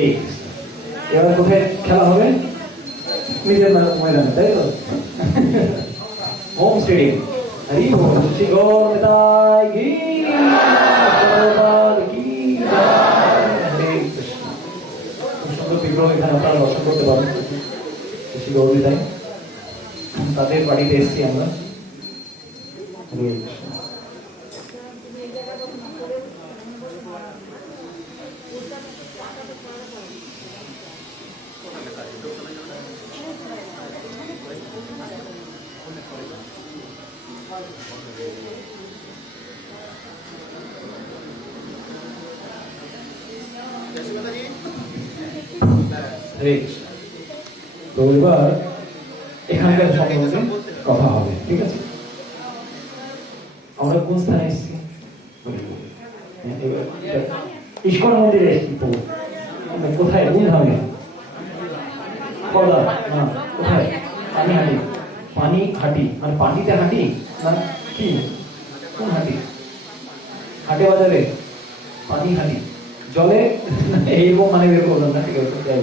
এই এবার কোথায় খেলা হবে? নিজের ময়দানে, তাই তো? Home stadium. হরি বল, শ্রী গৌর নিতাই কি জয়, কি জয়। হরে কৃষ্ণ। খুব সুন্দর বিগ্রহ এখানে আপনারা দর্শন করতে পারেন। শ্রী গৌর নিতাই, তাদের বাড়িতে এসেছি আমরা। হরে কৃষ্ণ। তো এবার এখানকার সম্বন্ধে কথা হবে, ঠিক আছে? আমরা কোন স্থানে এসেছি? ইস্কন মন্দিরে এসেছি। তো কোথায়? কোন ধামে? কদা না, কোথায়? পানিহাটি। পানিহাটি মানে পানিতে হাঁটি না কি? কোন হাঁটি? হাটে বাজারে পানিহাটি, জলে এইরকম মানে বের করলাম না, ঠিক আছে?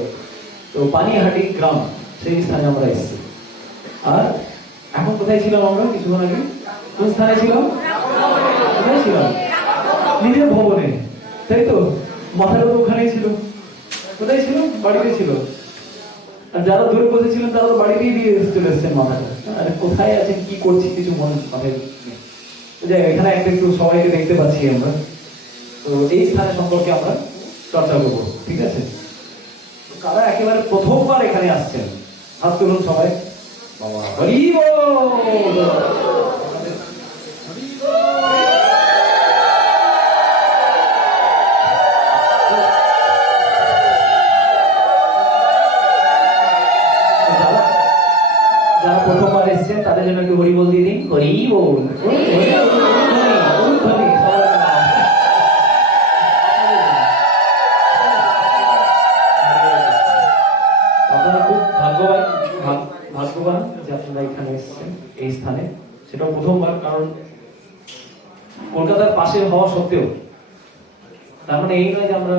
তো পানিহাটি গ্রাম, সেই স্থানে আমরা এসেছি। আর এখন কোথায় ছিলাম আমরা কিছুক্ষণ আগে? কোন স্থানে ছিলাম? কোথায় ছিলাম? নিজের ভবনে, তাই তো? মাথাটা তো ওখানেই ছিল। কোথায় ছিল? বাড়িতে ছিল। আর যারা দূরে বসেছিলেন তারা তো বাড়িতেই দিয়ে চলে এসেছেন মাথাটা। আরে কোথায় আছেন, কি করছি, কিছু মনে মাথায় নেই। এখানে একটা একটু সবাইকে দেখতে পাচ্ছি আমরা। তো এই স্থানের সম্পর্কে আমরা চর্চা করবো, ঠিক আছে? কারা একেবারে প্রথমবার এখানে আসছেন হাত তুলুন সবাই। হরি বল। যারা প্রথমবার এসছেন তাদের জন্য একটু হরি বল দিয়ে দিন। হরি বল। ভাগ্যবান যে আপনারা এখানে এসেছেন এই স্থানে, সেটা প্রথমবার। কারণ কলকাতার পাশে হওয়া সত্ত্বেও তার মানে এই নয় যে আমরা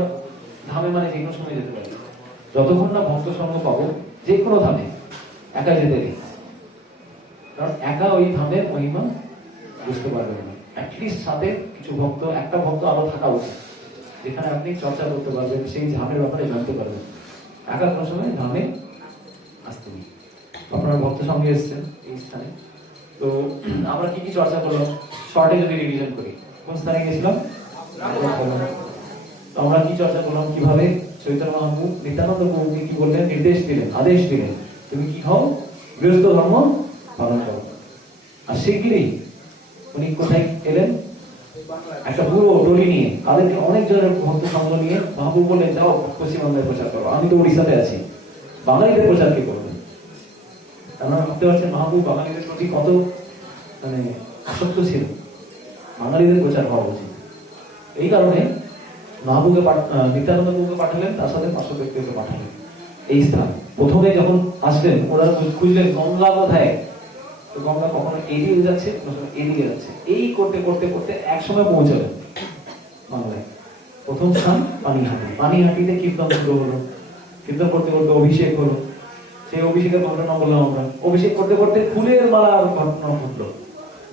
ধামে মানে যে কোনো সময় যেতে পারি। যতক্ষণ না ভক্ত সঙ্গ পাবো যে কোনো ধামে একা যেতে নেই। কারণ একা ওই ধামের মহিমা বুঝতে পারবেন না। অ্যাটলিস্ট সাথে কিছু ভক্ত, একটা ভক্ত আরো থাকা উচিত, যেখানে আপনি চর্চা করতে পারবেন, সেই ধামের ব্যাপারে জানতে পারবেন। একা কোনো সময় ধামে আসতে নেই। আপনারা ভক্ত সঙ্গে এসেছেন এই স্থানে। তো আমরা কি কি চর্চা করলাম শর্টে যদি রিভিশন করি? কোন স্থানে গেছিলাম? তো আমরা কি চর্চা করলাম? কিভাবে চৈতন্য মহাপ্রভু নিত্যানন্দ প্রভুকে কি বললেন? নির্দেশ দিলেন, আদেশ দিলেন, তুমি কি হও? গৃহস্থ ধর্ম পালন করো। আর শিগগিরই উনি কোথায় এলেন? একটা পুরো টলি নিয়ে, তাদেরকে অনেক জনের ভক্ত সঙ্গ নিয়ে মহাপ্রভু বললেন, যাও পশ্চিমবাংলায় প্রচার করো। আমি তো উড়িষ্যাতে আছি, বাঙালিদের প্রচার কে করবে? আপনারা ভাবতে পারছেন মহাপ্রভু বাঙালিদের প্রতি কত মানে আসক্ত ছিল। বাঙালিদের প্রচার হওয়া উচিত। এই কারণে মহাপ্রভুকে নিত্যানন্দ প্রভুকে পাঠালেন, তার সাথে 500 ব্যক্তিকে পাঠালেন এই স্থান। প্রথমে যখন আসলেন ওরা খুঁজলেন গঙ্গা কোথায়। তো গঙ্গা কখনো এদিকে যাচ্ছে, কখনো এদিকে যাচ্ছে, এই করতে করতে করতে একসময় পৌঁছালেন বাংলায়। প্রথম স্থান পানিহাটি। পানিহাটিতে কীর্তন শুরু হলো। কীর্তন করতে করতে অভিষেক হলো। সেই অভিষেকের ঘটনা বললাম আমরা। অভিষেক করতে করতে ফুলের মালার ঘটনা ঘটলো।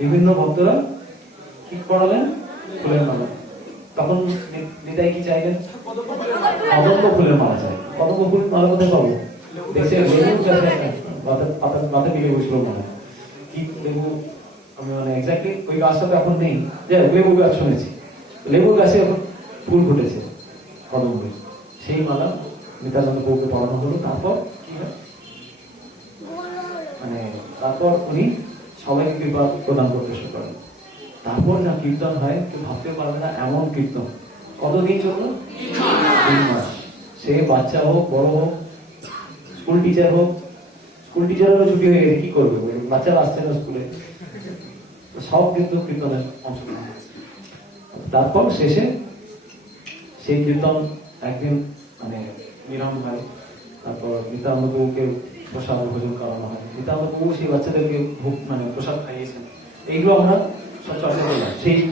বিভিন্ন ভক্তরা কি করালেন? ফুলের মালা। তখন নিতাই কি চাইলেন? কদম্ব ফুলের মালা চাই। কদম্ব ফুলের মালা কোথায় পাবো? দেশে লেবুর গাছে মাথা মিলে বসলো মনে কি লেবু, আমি মানে এক্স্যাক্টলি ওই গাছটা তো এখন নেই। যে লেবু গাছ শুনেছি, লেবু গাছে এখন ফুল ফুটেছে কদম্ব। সেই মালা নিত্যানন্দ প্রভুকে পড়ানো হলো। তারপর কি হয় মানে তারপর উনি সবাইকে কৃপা প্রদান করতে শুরু করেন। তারপর যা কীর্তন হয় কেউ ভাবতে পারবে না এমন কীর্তন। কতদিন চললো? 3 মাস। সে বাচ্চা হোক, বড় হোক, স্কুল টিচার হোক। স্কুল টিচারেরও ছুটি হয়ে গেছে, কি করবে? বাচ্চারা আসছে না স্কুলে, সব কিন্তু কীর্তনের অংশগ্রহণ। তারপর শেষে সেই কীর্তন একদিন মানে বিরাম হয়। তারপর নিত্যানন্দ প্রভুকে প্রসাদ ভোজন করানো হয়। নিত্যানন্দ প্রভু সেই বাচ্চাদেরকে মানে প্রসাদ খাইয়েছেন। এইগুলো আমরা সব চর্চা করলাম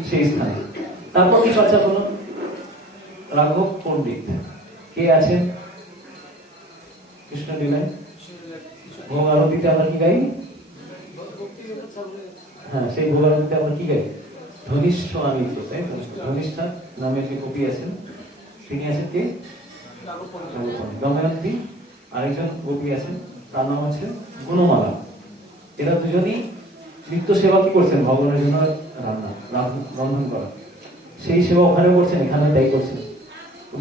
সেই স্থানে। তারপর কি চর্চা করলাম? রাঘব পণ্ডিত। কে কে আছেন কৃষ্ণ লীলায়? ভোগ আরতিতে আমরা কি গাই? হ্যাঁ, সেই ভোগ আরতিতে আমরা কি গাই? ধনিষ্ঠ আমিত্র, তাই তো? ধনিষ্ঠা নামের যে কবি আছেন তিনি আছেন কে? দময়ন্তী। আরেকজন গোপী আছেন তার নাম আছে গুণমালা। এরা দুজনই নিত্য সেবা কি করছেন? ভগবানের জন্য রন্ধন করা। সেই সেবা ওখানে করছেন, এখানে তাই করছেন।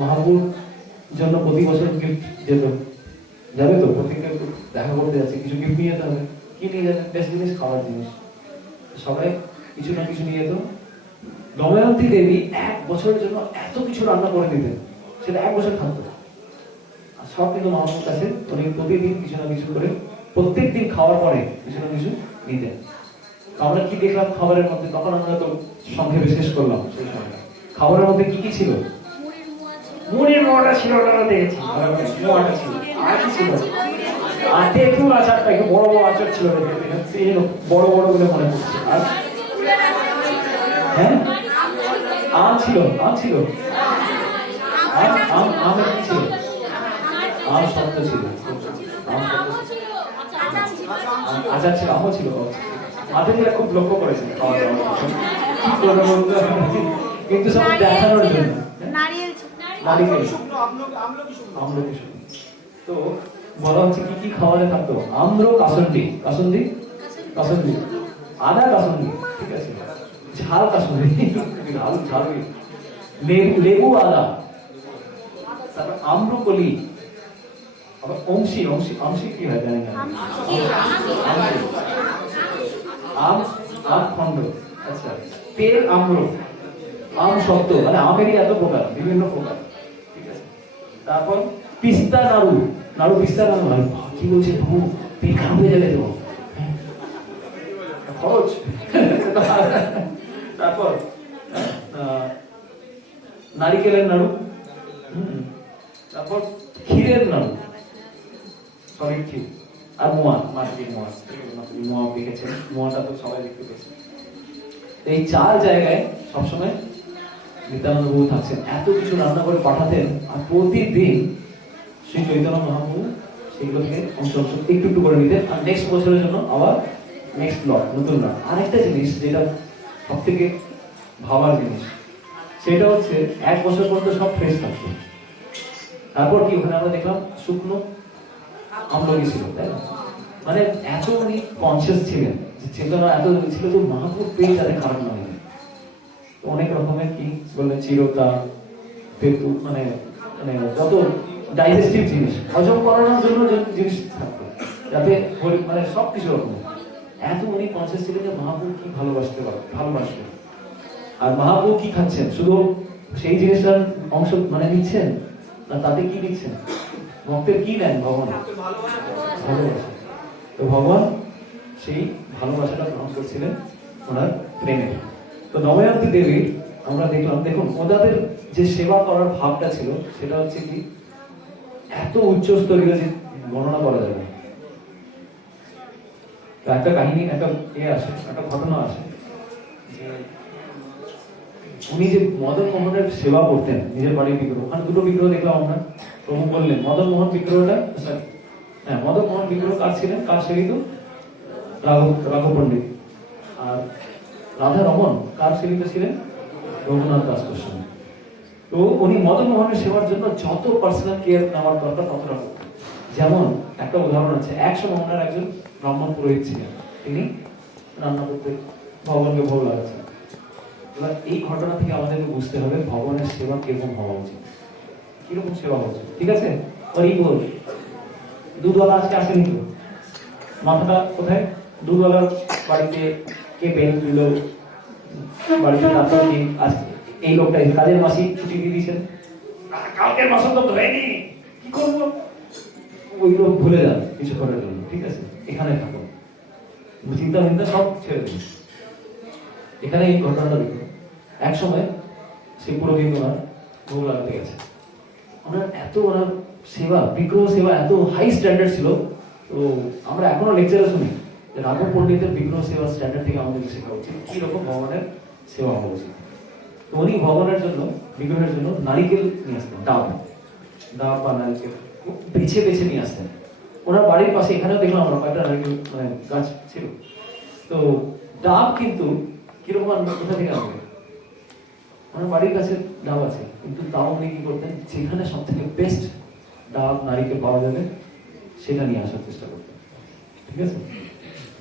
মহাপ্রভুর জন্য প্রতি বছর গিফট যেত, যাবে তো? প্রত্যেকটা দেখা করতে যাচ্ছে, কিছু গিফট নিয়ে যেতে হবে। কি নিয়ে যাবেন? বেস্ট জিনিস, খাওয়ার জিনিস। সবাই কিছু না কিছু নিয়ে যেত। দময়ন্তী দেবী 1 বছরের জন্য এত কিছু রান্না করে দিতেন, সেটা 1 বছর থাকতো। আর সব কিন্তু মহাপ্রভুর কাছে উনি প্রতিদিন কিছু না কিছু করে, প্রত্যেক দিন খাওয়ার পরে কিছু না কিছু নিতেন। আমরা কি দেখলাম খাবারের মধ্যে? তখন আমরা তো সংক্ষেপে শেষ করলাম সেই সময়টা। খাবারের মধ্যে কি কি ছিল? মুড়ির মোয়াটা ছিল, ওটা দেখেছি। মোয়াটা ছিল, আর কি ছিল? আর তেঁতুল আচারটা, একটু বড় বড় আচার ছিল, বড় বড় বলে মনে করছে। আর হ্যাঁ, আম ছিল, আম ছিল, আমের কি ছিল? আম শক্ত ছিল, আচার ছিল, আমও ছিল। মাধুরীরা খুব লক্ষ্য করেছেন খাওয়া দাওয়া, কিন্তু সব দেখানোর জন্য। নারিকেল, আমলকি। তো বলা হচ্ছে কি কি খাবারে থাকতো? আম্র কাসন্দি, কাসন্দি, কাসন্দি, আদা কাসন্দি, ঠিক আছে, ঝাল কাসন্দি, ঝাল, লেবু আদা, তারপর আম্রকলি, আবার অংশী, অংশী কি হয় জানি না, আম খন্ড, আচ্ছা, তেল আম্র, আম শব্দ, মানে আমেরই এত প্রকার, বিভিন্ন প্রকার, ঠিক আছে। তারপর পিস্তা নাড়ু, পিস্তা নাড়ু, কি বলছে বাবু, পেট খারাপ হয়ে যাবে তো, খরচ। তারপর নারিকেলের নাড়ু, তারপর ক্ষীরের নাড়ু, সলিড ক্ষীর, আর মোয়া, মাটির মোয়া দেখেছেন, মোয়াটা তো সবাই দেখতে পেয়েছেন। এই 4 জায়গায় সবসময় নিত্যানন্দ প্রভু থাকছেন, এত কিছু রান্না করে পাঠাতেন। আর প্রতিদিন শ্রী চৈতন্য মহাপ্রভু সেগুলো থেকে অংশ একটু একটু করে নিতেন। আর নেক্সট বছরের জন্য আবার নেক্সট লট, নতুন লট। আরেকটা জিনিস যেটা সব থেকে ভাবার জিনিস, সেটা হচ্ছে 1 বছর পর্যন্ত সব ফ্রেশ থাকতো। তারপর কি ওখানে আমরা দেখলাম শুকনো আমলকি ছিল, তাই না? মানে এত উনি কনসিয়াস ছিলেন, চেতনা এত ছিল যে মহাপ্রভু পেট যাতে খারাপ না হয়। অনেক রকমের কি বললেন, চিরতা, পেটু, মানে মানে যত ডাইজেস্টিভ জিনিস, হজম করানোর জন্য যে জিনিস থাকতো, যাতে মানে সবকিছু রকম। এত উনি কনসিয়াস ছিলেন যে মহাপ্রভু কি ভালোবাসবে। আর মহাপ্রভু কি খাচ্ছেন, শুধু সেই জিনিসটার অংশ মানে নিচ্ছেন না, তাতে কি দিচ্ছেন? ভক্তের কি নেন? ভগবান ভালোবাসা। তো ভগবান সেই ভালোবাসাটা গ্রহণ করছিলেন ওনার প্রেমে। তো দময়ন্তী দেবীর আমরা দেখলাম, দেখুন ওনাদের যে সেবা করার ভাবটা ছিল, সেটা হচ্ছে কি এত উচ্চস্তরীয় যে গণনা করা যাবে। একটা কাহিনী, একটা ঘটনা আছে যে উনি যে মদন মোহনের সেবা করতেন, নিজের বাড়ির বিগ্রহ, ওখানে 2টো বিগ্রহ দেখলাম আমরা। প্রভু বললেন মদন মোহন বিগ্রহটা, হ্যাঁ, মদন মোহন বিগ্রহ কার ছিলেন, কার সেবিত? রাঘব পণ্ডিত। আর রাধা রমন কার সেবিত ছিলেন? রঘুনাথ দাস গোস্বামী। তো উনি মদন মোহনের সেবার জন্য যত পার্সোনাল কেয়ার নেওয়ার দরকার ততটা করতেন। যেমন একটা উদাহরণ আছে, 100 মোহনের একজন ব্রাহ্মণ পুরোহিত ছিলেন, তিনি রান্না করতে ভগবানকে ভোগ লাগাচ্ছেন। এবার এই ঘটনা থেকে আমাদেরকে বুঝতে হবে ভগবানের সেবা কিরকম হওয়া উচিত, কিরকম সেবা হওয়া উচিত, ঠিক আছে? ওই বল দুধওয়ালা আজকে আসেনি তো, মাথাটা কোথায়? দুধওয়ালার বাড়িতে কে বেল দিল, বাড়িতে তারপর কি আজকে এই লোকটা কাজের মাসি ছুটি দিয়ে দিয়েছেন, কালকের মাসে তো ধরেনি, কি করবো? ওইগুলো ভুলে যান কিছুক্ষণের জন্য, ঠিক আছে? এখানে থাকুন, চিন্তা ভাবনা সব ছেড়ে দিন। এখানে এই ঘটনাটা দেখুন, এক সময় সে পুরোহিত ওনার ভোগ লাগাতে গেছে। ওনার সেবা, বিগ্রহ সেবা এত হাই স্ট্যান্ডার্ড ছিল। তো আমরা এখনো লেকচারে শুনি যে রাঘব পণ্ডিতের বিগ্রহ সেবা স্ট্যান্ডার্ড থেকে আমাদেরকে শেখা উচিত, কি রকম ভগবানের সেবা হওয়া উচিত। তো উনি ভগবানের জন্য, বিগ্রহের জন্য নারিকেল নিয়ে আসতেন, ডাব। ডাব বা নারকেল বেছে বেছে নিয়ে আসতেন। ওনার বাড়ির পাশে এখানেও দেখলাম আমরা কয়েকটা নারকেল মানে গাছ ছিল। তো ডাব কিন্তু কিরকম কোথা থেকে আনবে, ওনার বাড়ির কাছে ডাব আছে, কিন্তু তাও উনি কি করতেন, যেখানে সব থেকে বেস্ট ডাব নারকেল পাওয়া যাবে সেটা নিয়ে আসার চেষ্টা করতেন। ঠিক আছে,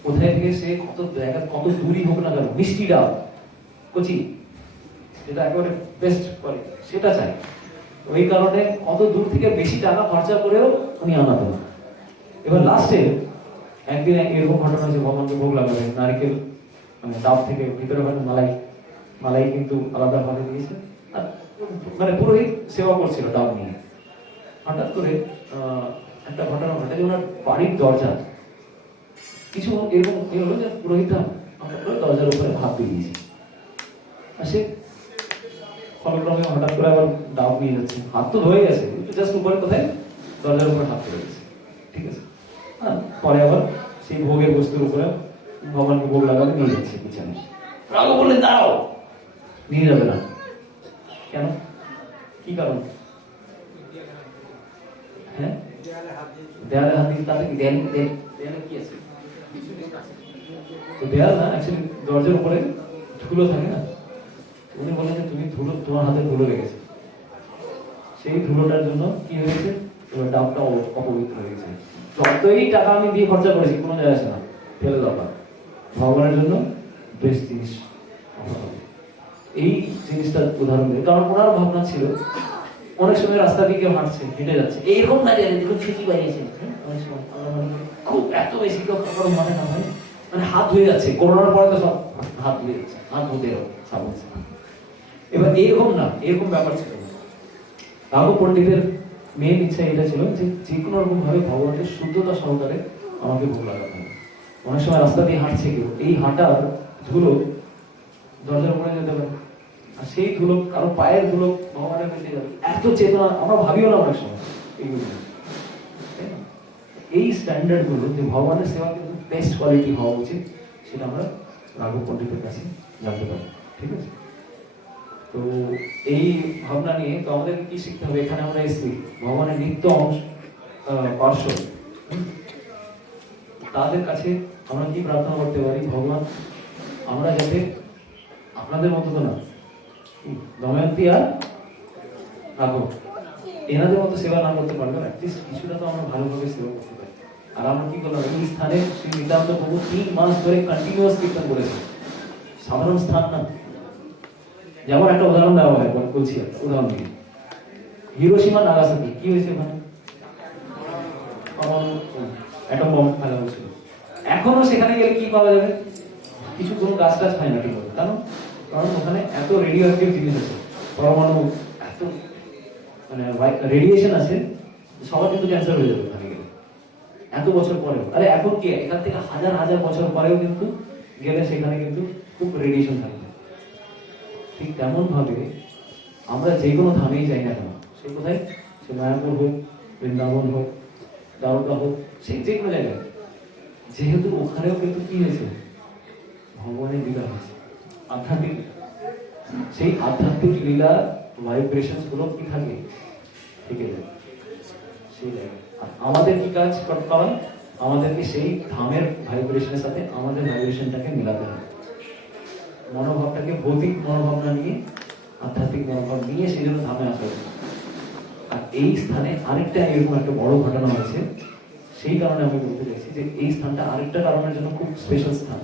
কোথায় থেকে সে কত জায়গা কত দূরই হোক না কেন, মিষ্টি ডাব কচি যেটা একেবারে বেস্ট করে সেটা চাই। ওই কারণে কত দূর থেকে বেশি টাকা খরচা করেও উনি আনাতেন। এবার লাস্টে একদিন এরকম ঘটনা হয়েছে, ভগবানকে ভোগ লাগাবে নারকেল মানে ডাব থেকে ভিতরে হয়তো মালাই, মালাই কিন্তু আলাদা ভাবে দিয়েছে, আর মানে পুরোহিত সেবা করছিল ডাব নিয়ে। হঠাৎ করে একটা ঘটনা ঘটে যে ওনার বাড়ির দরজা কিছু এরকম হলো যে পুরোহিতরা হঠাৎ করে দরজার উপরে হাত দিয়ে দিয়েছে, আর সে ফলক্রমে হঠাৎ করে আবার ডাব নিয়ে যাচ্ছে, হাত তো ধরে গেছে জাস্ট উপরে কোথায় দরজার উপরে হাত পড়ে গেছে। ঠিক আছে, পরে আবার সেই ভোগের বস্তুর উপরে ভগবানকে ভোগ লাগাবে নিয়ে যাচ্ছে পিছনে। রাগও বললেন দাঁড়াও, নিয়ে যাবে না। কেন, কি কারণ? হ্যাঁ, দেয়ালে হাত দিয়ে তাহলে দেয়ালে কি আছে? তো দেয়াল না, অ্যাকচুয়ালি দরজার উপরে ধুলো থাকে না। উনি বলেন যে তুমি ধুলো, তোমার হাতে ধুলো লেগেছে, সেই ধুলোটার জন্য কি হয়েছে, তোমার ডাবটা অপবিত্র হয়ে গেছে। যতই টাকা আমি দিয়ে খরচা করেছি কোনো যায় আসে না, ফেলে দরকার, ভগবানের জন্য বেস্ট জিনিস। এই জিনিসটা উদাহরণ দেয়, কারণ ওনার ভাবনা ছিল অনেক সময় রাস্তা দিয়ে কেউ হাঁটছে, হেঁটে যাচ্ছে, এইরকম না জানি দেখুন ছুটি বানিয়েছে অনেক সময় খুব এত বেশি কেউ মানে না হয়, মানে হাত ধুয়ে যাচ্ছে, করোনার পরে তো সব হাত ধুয়ে যাচ্ছে, হাত ধুতে সাবুন। এবার এরকম না, এরকম ব্যাপার ছিল। রাঘব পণ্ডিতের মেন ইচ্ছা এটা ছিল যে যে কোনো রকম ভাবে ভগবানের শুদ্ধতা সহকারে আমাকে ভোগ লাগাতে হবে। অনেক সময় রাস্তা দিয়ে হাঁটছে কেউ, এই হাঁটার ধুলো দরজার উপরে যেতে পারে, আর সেই ধুলো কারো পায়ের ধুলো ভগবানের কাছে যাবে, এত চেতনা আমরা ভাবিও না অনেক সময় এইগুলো। এই স্ট্যান্ডার্ড গুলো যে ভগবানের সেবা কিন্তু বেস্ট কোয়ালিটি হওয়া উচিত, সেটা আমরা রাঘব পণ্ডিতের কাছে জানতে পারি। ঠিক আছে, তো এই ভাবনা নিয়ে তো আমাদের কি শিখতে হবে, এখানে আমরা এসেছি ভগবানের নিত্য অংশ পার্শ্বদ, তাদের কাছে আমরা কি প্রার্থনা করতে পারি, ভগবান আমরা যাতে আপনাদের মতো তো না, দময়ন্তী আর রাঘব এনাদের মতো সেবা না করতে পারলেও অ্যাটলিস্ট কিছুটা তো আমরা ভালোভাবে সেবা করতে পারি। আর আমরা কি করলাম, এই স্থানে শ্রী নিত্যানন্দ প্রভু 3 মাস ধরে কন্টিনিউয়াস কীর্তন করেছে, সাধারণ স্থান না। যেমন একটা উদাহরণ দেওয়া হয়, বলছি উদাহরণ দিই, হিরোশিমা নাগাসাকি কি হয়েছে ওখানে, অ্যাটম বম্ব ফেলা হয়েছিল। এখনো সেখানে গেলে কি পাওয়া যাবে, কিছু কোনো গাছ টাছ হয় না ঠিক মতো, কারণ ওখানে এত রেডিও অ্যাক্টিভ জিনিস আছে, পরমাণু এত মানে রেডিয়েশন আছে, সবার কিন্তু ক্যান্সার হয়ে যাবে ওখানে গেলে এত বছর পরেও। আরে এখন কি এখান থেকে হাজার হাজার বছর পরেও কিন্তু গেলে সেখানে কিন্তু খুব রেডিয়েশন থাকবে। ঠিক তেমন ভাবে আমরা যে কোনো ধামেই যাই না কেন, সে কোথায়, সে মায়াপুর হোক, বৃন্দাবন হোক, দ্বারকা হোক, সে যে কোনো জায়গায়, যেহেতু ওখানেও কিন্তু কি হয়েছে, ভগবানের লীলা হয়েছে, আধ্যাত্মিক, সেই আধ্যাত্মিক লীলা ভাইব্রেশন গুলো কি থাকে, থেকে যায় সেই জায়গায়। আমাদের কি কাজ করতে হবে, আমাদেরকে সেই ধামের ভাইব্রেশনের সাথে আমাদের ভাইব্রেশনটাকে মিলাতে হবে, মনোভাবটাকে ভৌতিক মনোভাব না নিয়ে আধ্যাত্মিক মনোভাব নিয়ে সেই জন্য ধামে আসা হবে। আর এই স্থানে আরেকটা এরকম একটা বড় ঘটনা হয়েছে, সেই কারণে আমি বলতে চাইছি যে এই স্থানটা আরেকটা কারণের জন্য খুব স্পেশাল স্থান।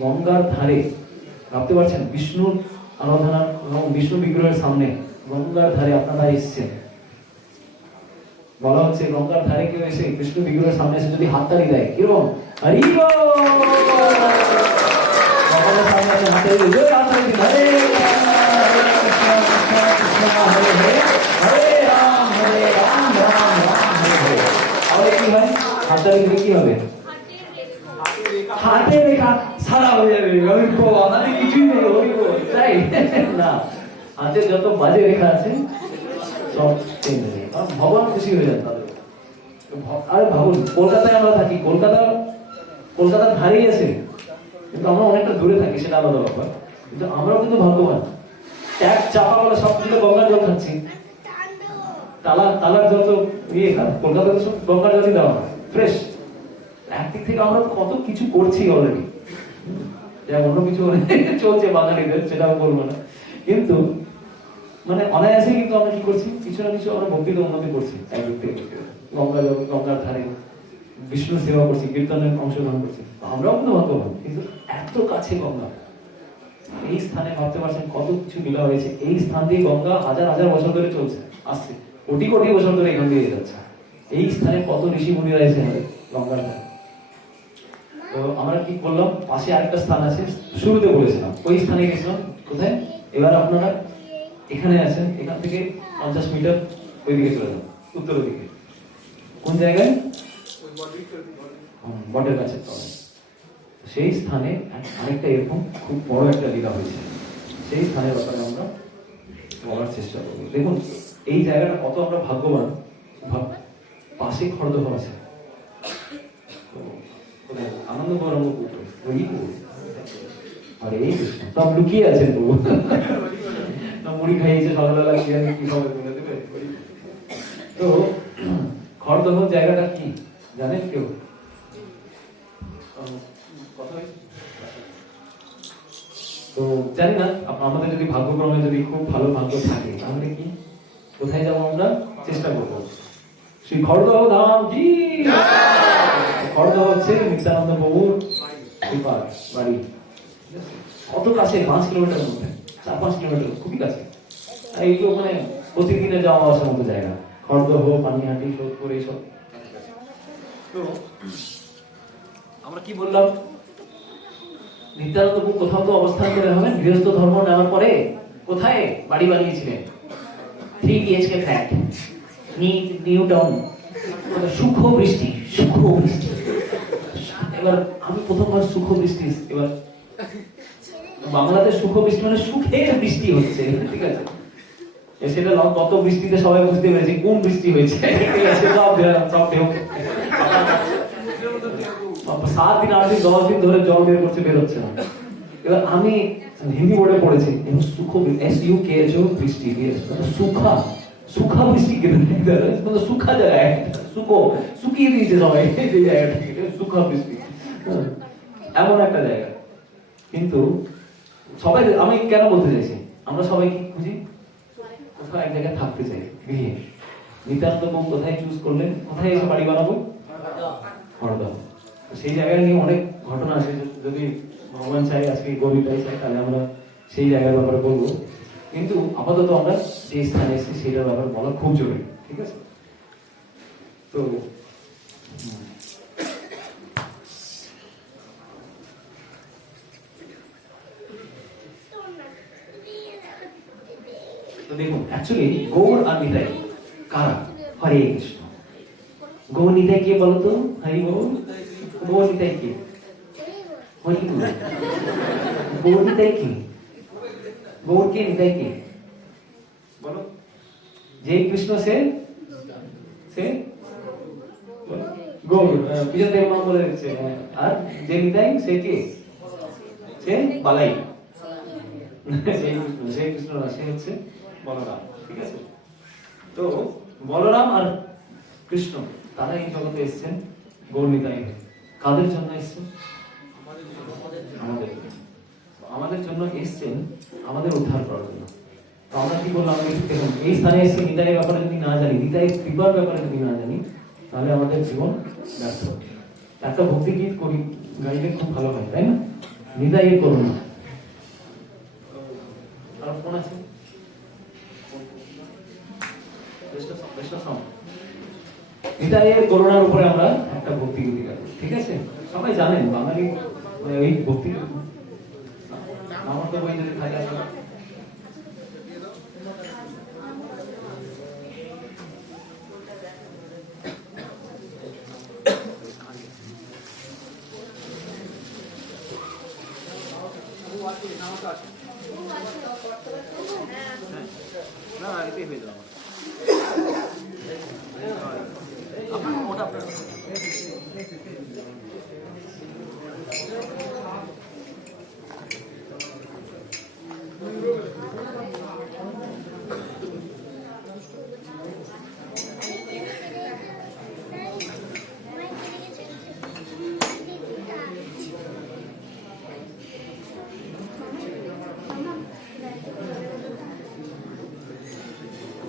গঙ্গার ধারে, ভাবতে পারছেন বিষ্ণুর আরাধনা এবং বিষ্ণু বিগ্রহের সামনে গঙ্গার ধারে আপনারা এসছেন, বলা হচ্ছে গঙ্গার ধারে কেউ এসে বিষ্ণু বিগ্রহের সামনে এসে যদি হাততালি দেয় কিরকম, হরি বল, ভগবানের সামনে এসে হাততালি দেয়, হাততালি দিন, হরে হরে হরে হরে রাম রাম রাম হরে হরে। তাহলে কি হয়, হাততালি দিলে কি হবে, হাতে রেখা সারা হয়ে যাবে, হাতে কিছুই নেই, তাই না, হাতে যত বাজে রেখা আছে সব চেঞ্জ হয়ে যায়, কারণ ভগবান খুশি হয়ে যান তাদের। আরে ভাবুন, কলকাতায় আমরা থাকি, কলকাতার ধারেই আছে, কিন্তু আমরা অনেকটা দূরে থাকি, সেটা আলাদা ব্যাপার, কিন্তু আমরাও কিন্তু ভাগ্যবান, ট্যাপ চাপা বলে সব কিছু গঙ্গার জল খাচ্ছি। তালার যত ইয়ে কলকাতাতে সব গঙ্গার জলই দেওয়া ফ্রেশ। একদিক থেকে আমরা কত কিছু করছি অলরেডি, যা অন্য কিছু চলছে বাঙালিদের, সেটা বলবো না, কিন্তু মানে অনায়াসে কিন্তু আমরা কি করছি, কিছু না কিছু আমরা ভক্তিতে উন্নতি করছি। একদিক থেকে গঙ্গার ধারে বিষ্ণু সেবা করছি, কীর্তনের অংশগ্রহণ করছি, আমরাও কিন্তু ভাগ্যবান। কিন্তু এত কাছে গঙ্গা, এই স্থানে ভাবতে পারছেন কত কিছু মিলা হয়েছে। এই স্থান দিয়ে গঙ্গা হাজার হাজার বছর ধরে চলছে, আসছে কোটি কোটি বছর ধরে এখান দিয়ে যাচ্ছে। এই স্থানে কত ঋষি মুনিরা এসে গঙ্গার ধারে। তো আমরা কি করলাম, পাশে আরেকটা স্থান আছে, শুরুতে বলেছিলাম ওই স্থানে গেছিলাম। কোথায়? এবার আপনারা এখানে আছেন, এখান থেকে 50 মিটার ওইদিকে চলে যান, উত্তরের দিকে। কোন জায়গায়? বটের কাছে তলায়। সেই স্থানে আরেকটা এরকম খুব বড় একটা লীলা হয়েছে, সেই স্থানের ব্যাপারে আমরা বলার চেষ্টা করবো। দেখুন এই জায়গাটা কত আমরা ভাগ্যবান, পাশে খড়দহ আছে, আনন্দ গৌরঙ্গ পুত্র আরে এই সব লুকিয়ে আছেন প্রভু, মুড়ি খাইয়েছে সকালবেলা, কি খবর বলে দেবে। তো খড়দহ জায়গাটা কি জানেন কেউ? তো জানি না, আমাদের যদি ভাগ্যক্রমে যদি খুব ভালো ভাগ্য থাকে তাহলে কি কোথায় যাবো আমরা, চেষ্টা করবো শ্রী খড়দহ ধাম কি। খড়দহ হচ্ছে নিত্যানন্দ প্রভুর বাড়ি, কত কাছে, 5 কিলোমিটার মধ্যে, 4-5 কিলোমিটার, খুবই কাছে। আর এইগুলো মানে প্রতিদিনে যাওয়া আসার মতো জায়গা, খড়দহ, পানিহাটি, সোদপুর, এইসব। তো আমরা কি বললাম, নিত্যানন্দ প্রভু কোথাও তো অবস্থান করে হবেন, গৃহস্থ ধর্ম নেওয়ার পরে কোথায় বাড়ি বানিয়েছিলেন? 3 BHK ফ্ল্যাট, নিউ টাউন, সুখ বৃষ্টি, সুখ বৃষ্টি। এবার আমি প্রথমবার সুখ বৃষ্টি, এবার বাংলাতে সুখ বৃষ্টি মানে সুখের বৃষ্টি হচ্ছে, ঠিক আছে। সেটা কত বৃষ্টিতে সবাই বুঝতে পেরেছি কোন বৃষ্টি হয়েছে, ঠিক আছে। সব ঢেউ 7 দিন 8 দিন 10 দিন ধরে জল বের করছে, বের হচ্ছে না। এবার আমি হিন্দি বোর্ডে পড়েছি, সুখ SUKHO বৃষ্টি, সুখা সুখা বৃষ্টি, সুখা জায়গায় শুকিয়ে দিয়েছে সবাই এই জায়গাটাকে, সুখা বৃষ্টি, এমন একটা জায়গা। কিন্তু সবাই, আমি কেন বলতে চাইছি, আমরা সবাই কি খুঁজি, কোথাও এক জায়গায় থাকতে চাই, গৃহে। নিত্যানন্দ প্রভু কোথায় চুজ করলেন, কোথায় এসে বাড়ি বানাবো? খড়দহ। সেই জায়গায় নিয়ে অনেক ঘটনা আছে, যদি ভগবান চাই, আজকে গরিবটাই চাই, তাহলে আমরা সেই জায়গার ব্যাপারে বলবো। কিন্তু আপাতত আমরা যে স্থানে এসেছি সেটার ব্যাপারে বলা খুব জরুরি, ঠিক আছে। তো দেখুন, অ্যাকচুয়ালি গৌর আর নিতাই কারা? হরে কৃষ্ণ। গৌর নিতাই কে বলতো? হরি বল। গৌর নিতাই কে? হরি বল। গৌর নিতাই কে? গৌর কে, নিতাই কে? বলো। যে কৃষ্ণ সে গৌর, বিজন দেব মা বলে দিচ্ছে। আর যে নিতাই সে কে? সে বালাই। সেই কৃষ্ণ না, সে হচ্ছে বলরাম, ঠিক আছে। তো বলরাম আর কৃষ্ণ তারা এই জগতে এসেছেন গৌর নিতাই। কাদের জন্য এসেছেন? আমাদের জন্য এসেছেন, আমাদের উদ্ধার করার জন্য। তো আমরা কি বললাম, দেখুন এই স্থানে এসে নিতাইয়ের ব্যাপারে যদি না জানি, নিতাইয়ের কৃপার ব্যাপারে যদি না জানি, তাহলে আমাদের জীবন ব্যর্থ। একটা ভক্তি গীত করি, গাইলে খুব ভালো হয়, তাই না? নিতাইয়ের করুণা। কারণ ফোন আছে, নিতাইয়ের করুণার উপরে আমরা একটা ভক্তি গীত গাইব, ঠিক আছে। সবাই জানেন বাঙালি এই ভক্তি, আমার তো বই যদি থাকে আসলে না এটাই হয়ে যাবে আপনার ওটা আপনার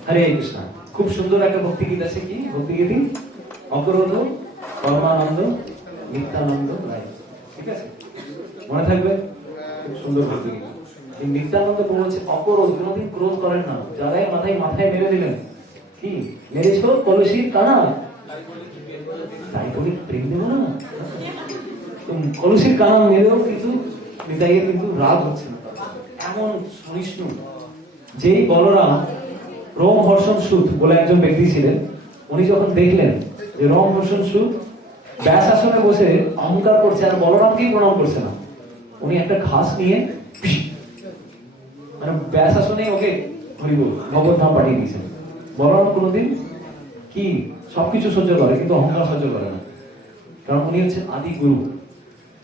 হরে কৃষ্ণ। খুব সুন্দর একটা ভক্তি গীত আছে, কি ভক্তি গীতি? অকরোধ পরমানন্দ নিত্যানন্দ রায়, ঠিক আছে, মনে থাকবে? খুব সুন্দর ভক্তি গীত। এই নিত্যানন্দ প্রভু হচ্ছে অকরোধ, কোনোদিন ক্রোধ করেন না। যারাই মাথায় মেরে দিলেন, কি মেরেছ কলসির কানা, তাই বলি প্রেম দেবো না? কলসির কানা মেরেও কিন্তু নিতাইয়ের কিন্তু রাগ হচ্ছে না, এমন সহিষ্ণু। যেই বলরাম রোমহর্ষণ সুত বলে একজন ব্যক্তি ছিলেন, উনি যখন দেখলেন যে রোমহর্ষণ সুত ব্যাস আসনে বসে অহংকার করছে আর বলরামকেই প্রণাম করছে না, উনি একটা ঘাস নিয়ে মানে ব্যাস আসনে ওকে হরিবল নগদ ধাম পাঠিয়ে দিয়েছেন। বলরাম কোনোদিন কি সবকিছু সহ্য করে কিন্তু অহংকার সহ্য করে না, কারণ উনি হচ্ছেন আদি গুরু।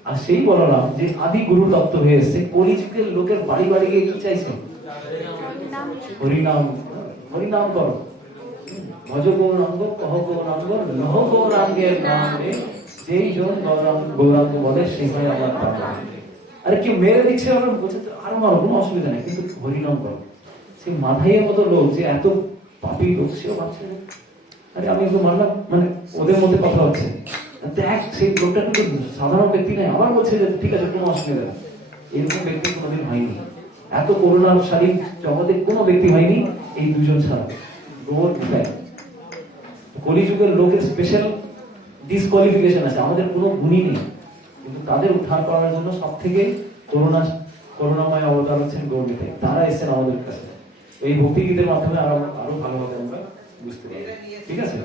আর সেই বলরাম যে আদি গুরু তত্ত্ব হয়ে এসছে, কলিযুগের লোকের বাড়ি বাড়ি গিয়ে কি চাইছে? হরিনাম, হরিনাম করো, ভজ গৌরাঙ্গ কহ গৌরাঙ্গ লহ গৌরাঙ্গের নামে, যেই জন গৌরাঙ্গ বলে সেই হয় আমার পাতা। আরে কেউ মেরে দিচ্ছে আমরা বলছে আরো মারো, কোনো অসুবিধা নেই, কিন্তু হরিনাম করো। সেই মাথাইয়ের মতো লোক যে এত পাপি লোক, সেও ভাবছে আরে আমি একটু মারলাম, মানে ওদের মধ্যে কথা হচ্ছে, দেখ সেই লোকটা কিন্তু সাধারণ ব্যক্তি নয়, আবার বলছে যে ঠিক আছে কোনো অসুবিধা নেই। এরকম ব্যক্তি কোনোদিন হয়নি, এত করুণাশালী জগতে কোনো ব্যক্তি হয়নি এই দুজন ছাড়া। কলিযুগের লোকের স্পেশাল ডিসকোয়ালিফিকেশন আছে, আমাদের কোনো গুণই নেই, কিন্তু তাদের উদ্ধার করার জন্য সব থেকে করুণাময় অবতার হচ্ছেন গৌরীতে, তারা এসেছেন আমাদের কাছে। এই ভক্তি গীতের মাধ্যমে আরো ভালোভাবে আমরা বুঝতে পারি, ঠিক আছে?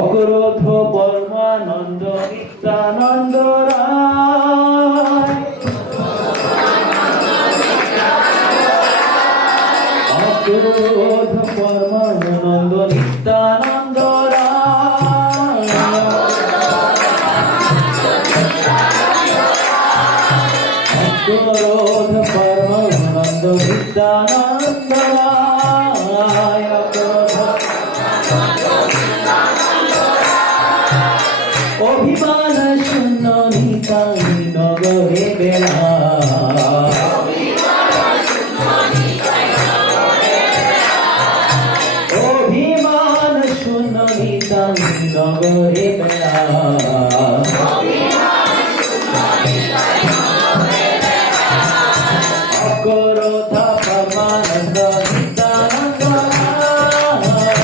অকরোধ পরমানন্দ নিত্যানন্দ রায়, অকরোধ পরমানন্দ নিত্যানন্দ রায়, অকরোধ পরমানন্দ নিত্যানন্দ রায়, অভিমান শূন্য নিতাই নগরে বেলা, অভিমান শূন্য নিতাই নগরে বেলা, অকরোধ পরমানন্দ নিত্যানন্দ রায়,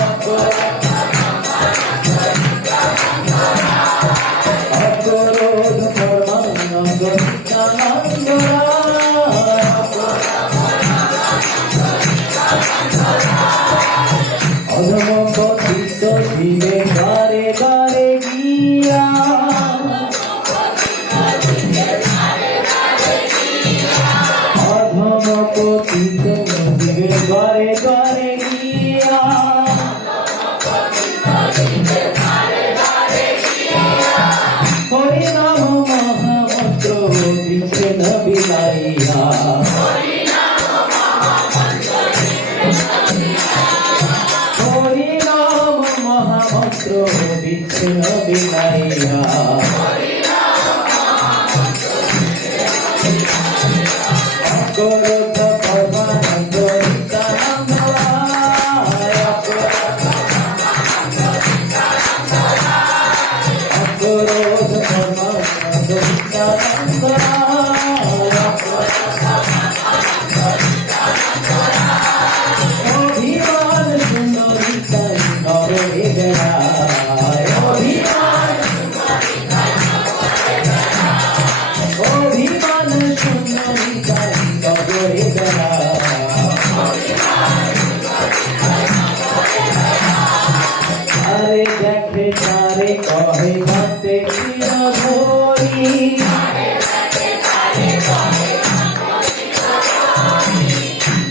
অকরোধ পরমানন্দ নিত্যানন্দ রায়, অধম পতিত দিবে বারে বারে গিয়া, অধম পতিত দিবে বারে বারে গিয়া, হরিনাম মহামন্ত্র দিচ্ছে না বিলাইয়া, হরিনাম মহামন্ত্র দিচ্ছে না বিলাইয়া, অকরোধ পরমানন্দ নিত্যানন্দ রায়, অকরোধ পরমানন্দ নিত্যানন্দ রায়, অভিমান শূন্য নিতাই নগরে বেলা, অভিমান শূন্য নিতাই নগরে বেলা, আরে দেখে তারে কহে ভক্তে কৃষ্ণ ধরি,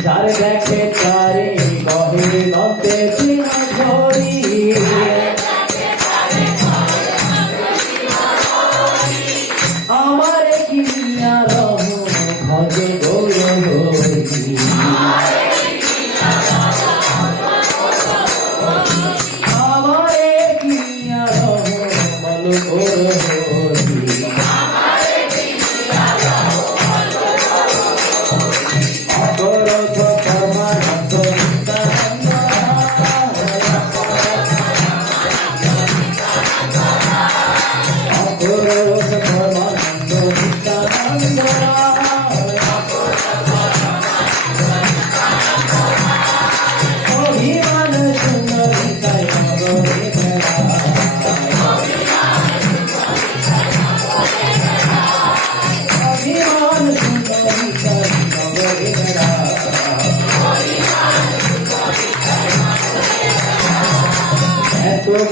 যারে দেখে তারে কহে ভক্তে কৃষ্ণ ধরি, আমারে কিনিয়া রহ ভজ গৌর হরি, আমারে কিনিয়া রহ বল গৌর হরি,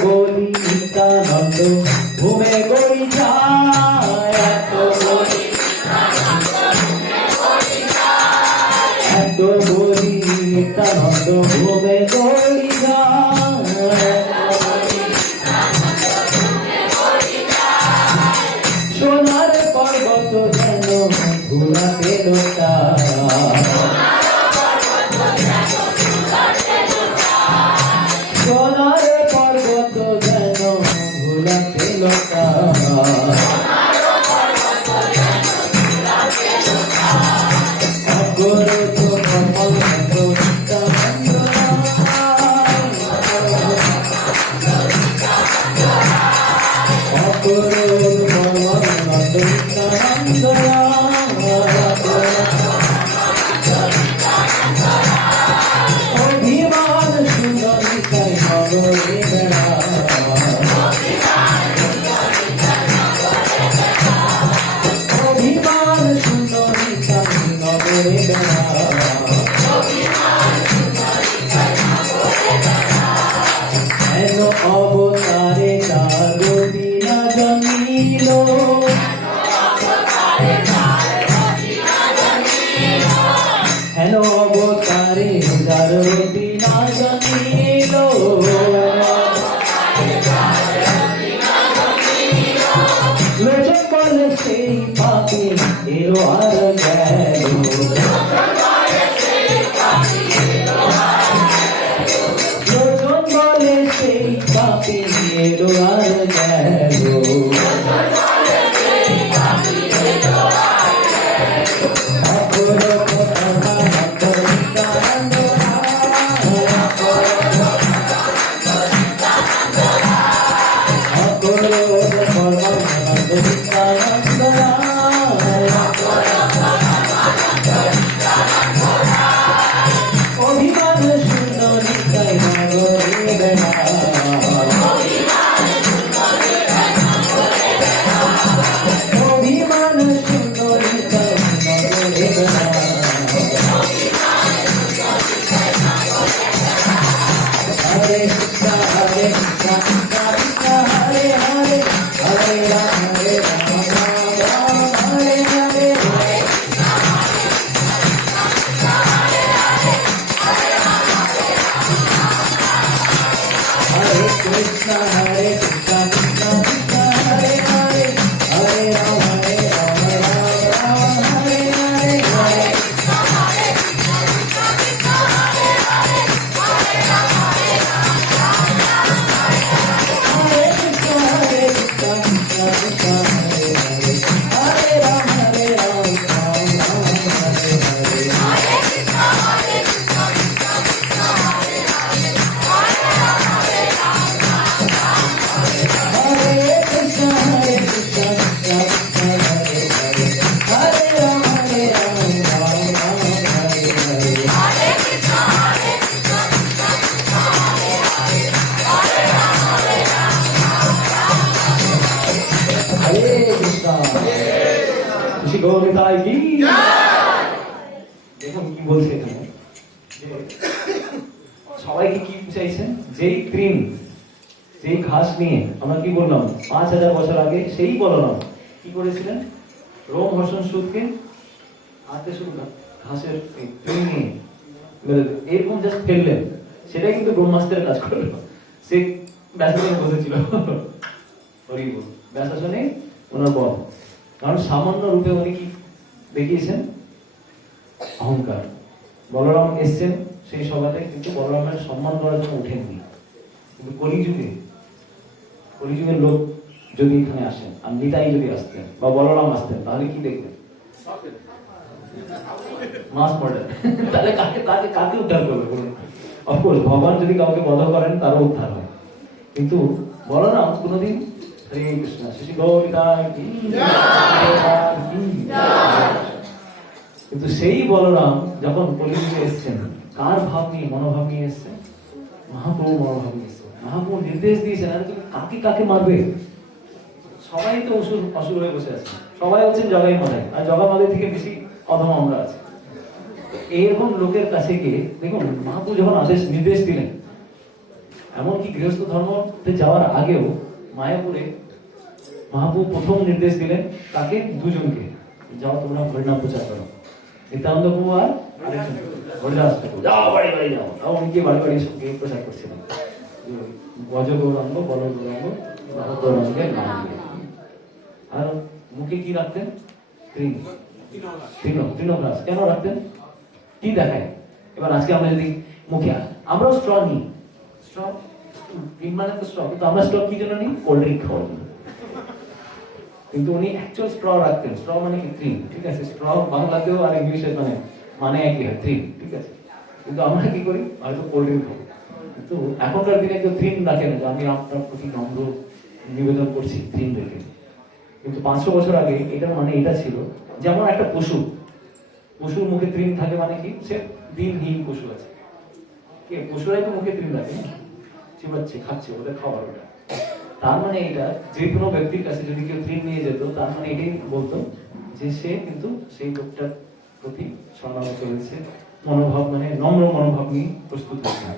বলি নিত্যানন্দ ঘুমে গড়ি যায়, এত বলি নিত্যানন্দ ঘুমে গড়ি যায়, সোনার পর্বত যেন ঘুরাতে লোটা, সোনার পর্বত যেন ঘুরাতে লোটা, অগরত কমল নিত্যানন্দ, অগরত কমল নিত্যানন্দ, অভিমান সুন্দরিতায় নগরে বেড়া, অভিমান সুন্দরিতায় নগরে বেড়া, হেন অবতারে তার বিনা জমিল, হেন অবতারে যার বিনা জমিল, লোচন বলে সেই পাপি এলো আর গেল, লোচন বলে সেই পাপি এলো আর গেল, অপরূপ পরমানন্দ নিত্যানন্দ, অপরূপ পরমানন্দ নিত্যানন্দ, অভিমান শূন্য নিতাই নগরে বেড়া, অভিমান শূন্য নিতাই নগরে বেড়া, হরে কৃষ্ণ হরে কৃষ্ণ কৃষ্ণ কৃষ্ণ হরে হরে, হরে রাম রাম রাম হরে হরে, हरे कृष्ण कृष्ण कृष्ण हरे हरे, हरे राम राम राम हरे हरे, हरे कृष्ण कृष्ण कृष्ण हरे हरे, हरे राम राम राम हरे हरे, हरे कृष्ण कृष्ण कृष्ण हरे हरे, हरे राम राम राम हरे हरे, हरे कृष्ण খুশি গৌরতাই কি দেখুন কি বলছে এখানে, সবাইকে কি বুঝাইছেন, যেই ক্রিম যেই ঘাস নিয়ে আমরা কি বললাম 5000 বছর আগে সেই বললাম কি করেছিলেন, রোমহর্ষণ সুদকে হাতে শুধু ঘাসের ক্রিম নিয়ে এরকম জাস্ট ফেললেন, সেটাই কিন্তু ব্রহ্মাস্ত্রের কাজ করলো, সে ব্যাসাসনে বসেছিল, হরি বল ব্যাসাসনে ওনার বল, কারণ সামান্য রূপে উনি কি দেখিয়েছেন, অহংকার। বলরাম এসছেন সেই সভাতে, কিন্তু বলরামের সম্মান করার জন্য উঠেননি, কিন্তু কলিযুগের লোক যদি এখানে আসেন আর নিতাই যদি আসতেন বা বলরাম আসতেন, তাহলে কি দেখবেন, মাস মর্ডার, তাহলে কাকে কাকে কাকে উদ্ধার করবে বলুন? অফকোর্স ভগবান যদি কাউকে বধ করেন তারও উদ্ধার হয়, কিন্তু বলরাম কোনোদিন হরে কৃষ্ণ শ্রী গৌরীদার কি কিন্তু সেই বলরাম যখন কলিযুগে এসছেন কার ভাব নিয়ে, মনোভাব নিয়ে এসছেন, মহাপ্রভু মনোভাব নিয়ে এসছেন। মহাপ্রভু নির্দেশ দিয়েছেন আরে তুমি কাকে কাকে মারবে, সবাই তো অসুর হয়ে বসে আছে, সবাই হচ্ছেন জগাই মাথায়, আর জগা মাথায় থেকে বেশি অধম আমরা আছি। এইরকম লোকের কাছে গিয়ে দেখুন মহাপ্রভু যখন নির্দেশ দিলেন, এমনকি গৃহস্থ ধর্মতে যাওয়ার আগেও মায়াপুরে মহাপ্রভু প্রথম নির্দেশ দিলেন তাকে দুজনকে, যাও তোমরা হরিনাম প্রচার করো। নিত্যানন্দ প্রভু আর আরেকজন হরিদাস ঠাকুর, যাও বাড়ি বাড়ি যাও। তাও অনেকে বাড়ি বাড়ি সব গিয়ে প্রচার করছিলেন, গজ গৌরাঙ্গ, বল গৌরাঙ্গ, গৌরাঙ্গের নাম দিয়ে। আর মুখে কি রাখতেন? তৃণগ্রাস। কেন রাখতেন? কি দেখায়? এবার আজকে আমরা যদি মুখে, আমরাও স্ট্র নিই, স্ট্র মানে তো স্ট্র, কিন্তু আমরা স্ট্র কি জন্য নিই? কোল্ড ড্রিঙ্ক খাওয়ার জন্য। কিন্তু উনি অ্যাকচুয়াল স্ট্র রাখতেন। স্ট্র মানে কি? ক্রিম, ঠিক আছে? স্ট্র বাংলাতেও আর ইংলিশে মানে একই হয়, ক্রিম, ঠিক আছে? কিন্তু আমরা কি করি? হয়তো কোল্ড ড্রিঙ্ক খাবো। কিন্তু এখনকার দিনে কেউ ক্রিম রাখে না, যে আমি আপনার প্রতি নম্র নিবেদন করছি ক্রিম রেখে। কিন্তু 500 বছর আগে এটা মানে এটা ছিল, যেমন একটা পশুর মুখে ক্রিম থাকে মানে কি? সে দিনহীন পশু আছে। পশুরাই তো মুখে ক্রিম রাখে, চিবাচ্ছে, খাচ্ছে, ওদের খাবার ওটা। তার মানে এটা যে কোনো ব্যক্তির কাছে যদি কেউ ক্রিম নিয়ে যেত, তার মানে এটাই বলতো যে সে কিন্তু সেই লোকটার প্রতি শরণাগত হয়েছে, মনোভাব মানে নম্র মনোভাব নিয়ে প্রস্তুত হয়েছে।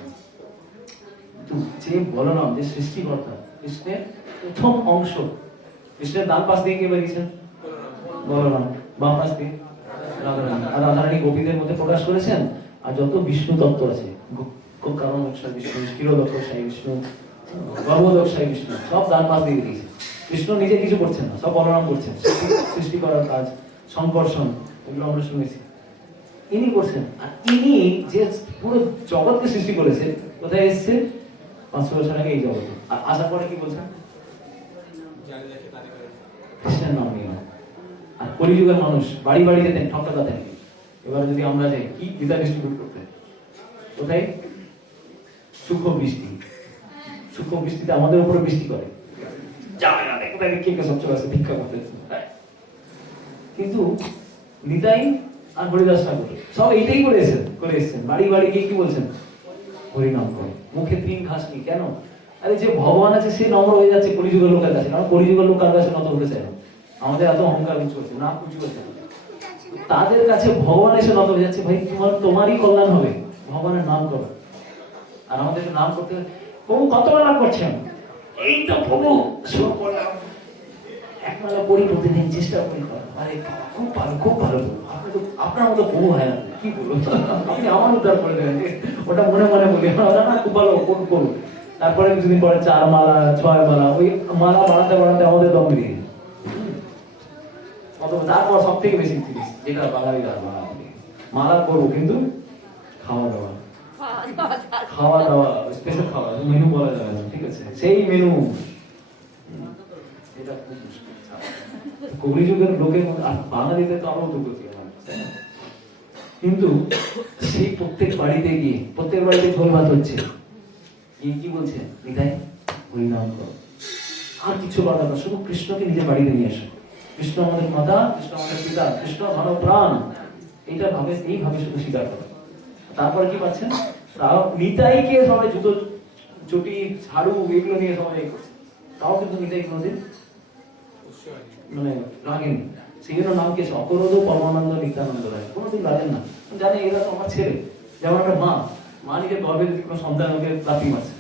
কিন্তু যে বলরাম, যে সৃষ্টিকর্তা, কৃষ্ণের প্রথম অংশ, কৃষ্ণের ডান পাশ দিয়ে কে বেরিয়েছেন? বলরাম, বাম পাশ দিয়ে রাধারানী। আর রাধারানী গোপীদের মধ্যে প্রকাশ করেছেন। আর যত বিষ্ণু তত্ত্ব আছে, কারণ বিষ্ণু, ক্ষীরোদক্ষাই বিষ্ণু, গর্ভদক্ষাই বিষ্ণু, সব ডান পাশ দিয়ে দিয়েছে। কৃষ্ণ নিজে কিছু করছেন না, সব বলরাম করছেন। সৃষ্টি করার কাজ, সংকর্ষণ, এগুলো আমরা শুনেছি ইনি করছেন। আর ইনি যে পুরো জগৎকে সৃষ্টি করেছে, কোথায় এসছে? 500 বছর আগে এই জগতে। আর আসার পরে কি বলছেন? কৃষ্ণের নাম নিয়ে। আর কলিযুগের মানুষ বাড়ি বাড়ি যেতেন, ঠকাতেন। এবার যদি আমরা যাই কি গীতা ডিস্ট্রিবিউট করতে, কোথায়? সূক্ষ্ম বৃষ্টি। সূক্ষ্ম বৃষ্টিতে আমাদের উপরে বৃষ্টি করে, যায় না, কোথায় কে কে সবচেয়ে আছে ভিক্ষা করতে। কিন্তু নিতাই আর হরিদাস ঠাকুর সব এইটাই করে এসেছেন। বাড়ি বাড়ি গিয়ে কি বলছেন? হরিনাম করে। মুখে 3 ঘাস নি। কেন? আরে যে ভগবান আছে সে নম্র হয়ে যাচ্ছে কলিযুগের লোকের কাছে, কারণ কলিযুগের লোক কার কাছে নত হতে চায় না। আমাদের এত অহংকার চলছে, না পুজো হচ্ছে, তাদের কাছে ভগবান এসে নত হয়ে যাচ্ছে। ভাই তোমারই কল্যাণ হবে, ভগবানের নাম করো। আর আমাদের নাম করতে প্রভু কতবার নাম করছেন? এই তো প্রভু শুরু করলাম, একমালা পড়ি, প্রতিদিন চেষ্টা করি। আরে খুব ভালো, খুব ভালো। আপনি তো আপনার মতো প্রভু হয় না, কি বলবো? আপনি আমার উদ্ধার করে দেবেন, ওটা মনে মনে বলি, না খুব ভালো, করুন। তারপরে কিছুদিন পরে 4 মালা 6 মালা, ওই মালা বাড়াতে বাড়াতে আমাদের দম বেরিয়ে অথবা তারপর সব থেকে বেশি জিনিস যেটা বাঙালিরা মালা করবো, কিন্তু খাওয়া দাওয়া স্পেশাল খাওয়া, মেনু বলা যাবে না, ঠিক আছে? সেই মেনু, এটা খুব মুশকিল। কলিযুগের লোকের বাঙালিদের তো আরো দুর্গতি। কিন্তু সেই প্রত্যেক বাড়িতে গিয়ে, প্রত্যেক বাড়িতে ঝোল ভাত হচ্ছে, কি বলছে? নিতাই হরিনাম করো, আর কিছু বলা না, শুধু কৃষ্ণকে নিজের বাড়িতে নিয়ে আসো। কৃষ্ণ আমাদের মাতা, কৃষ্ণ আমাদের পিতা, কৃষ্ণ মানব প্রাণ, এইটা ভাবে, এইভাবে শুধু স্বীকার করো। তারপরে কি পাচ্ছেন? তাও নিতাইকে সবাই জুতো, চটি, ঝাড়ু এগুলো নিয়ে সবাই করছে, তাও কিন্তু নিতাই কোনোদিন মানে রাগেনি। সেই জন্য নাম কি? অপরোধ পরমানন্দ নিত্যানন্দ রায়। কোনোদিন রাগেন না, জানে এরা তো আমার ছেলে। যেমন একটা মা নিজের গর্ভে যদি কোনো সন্তান ওকে লাথি মারছে,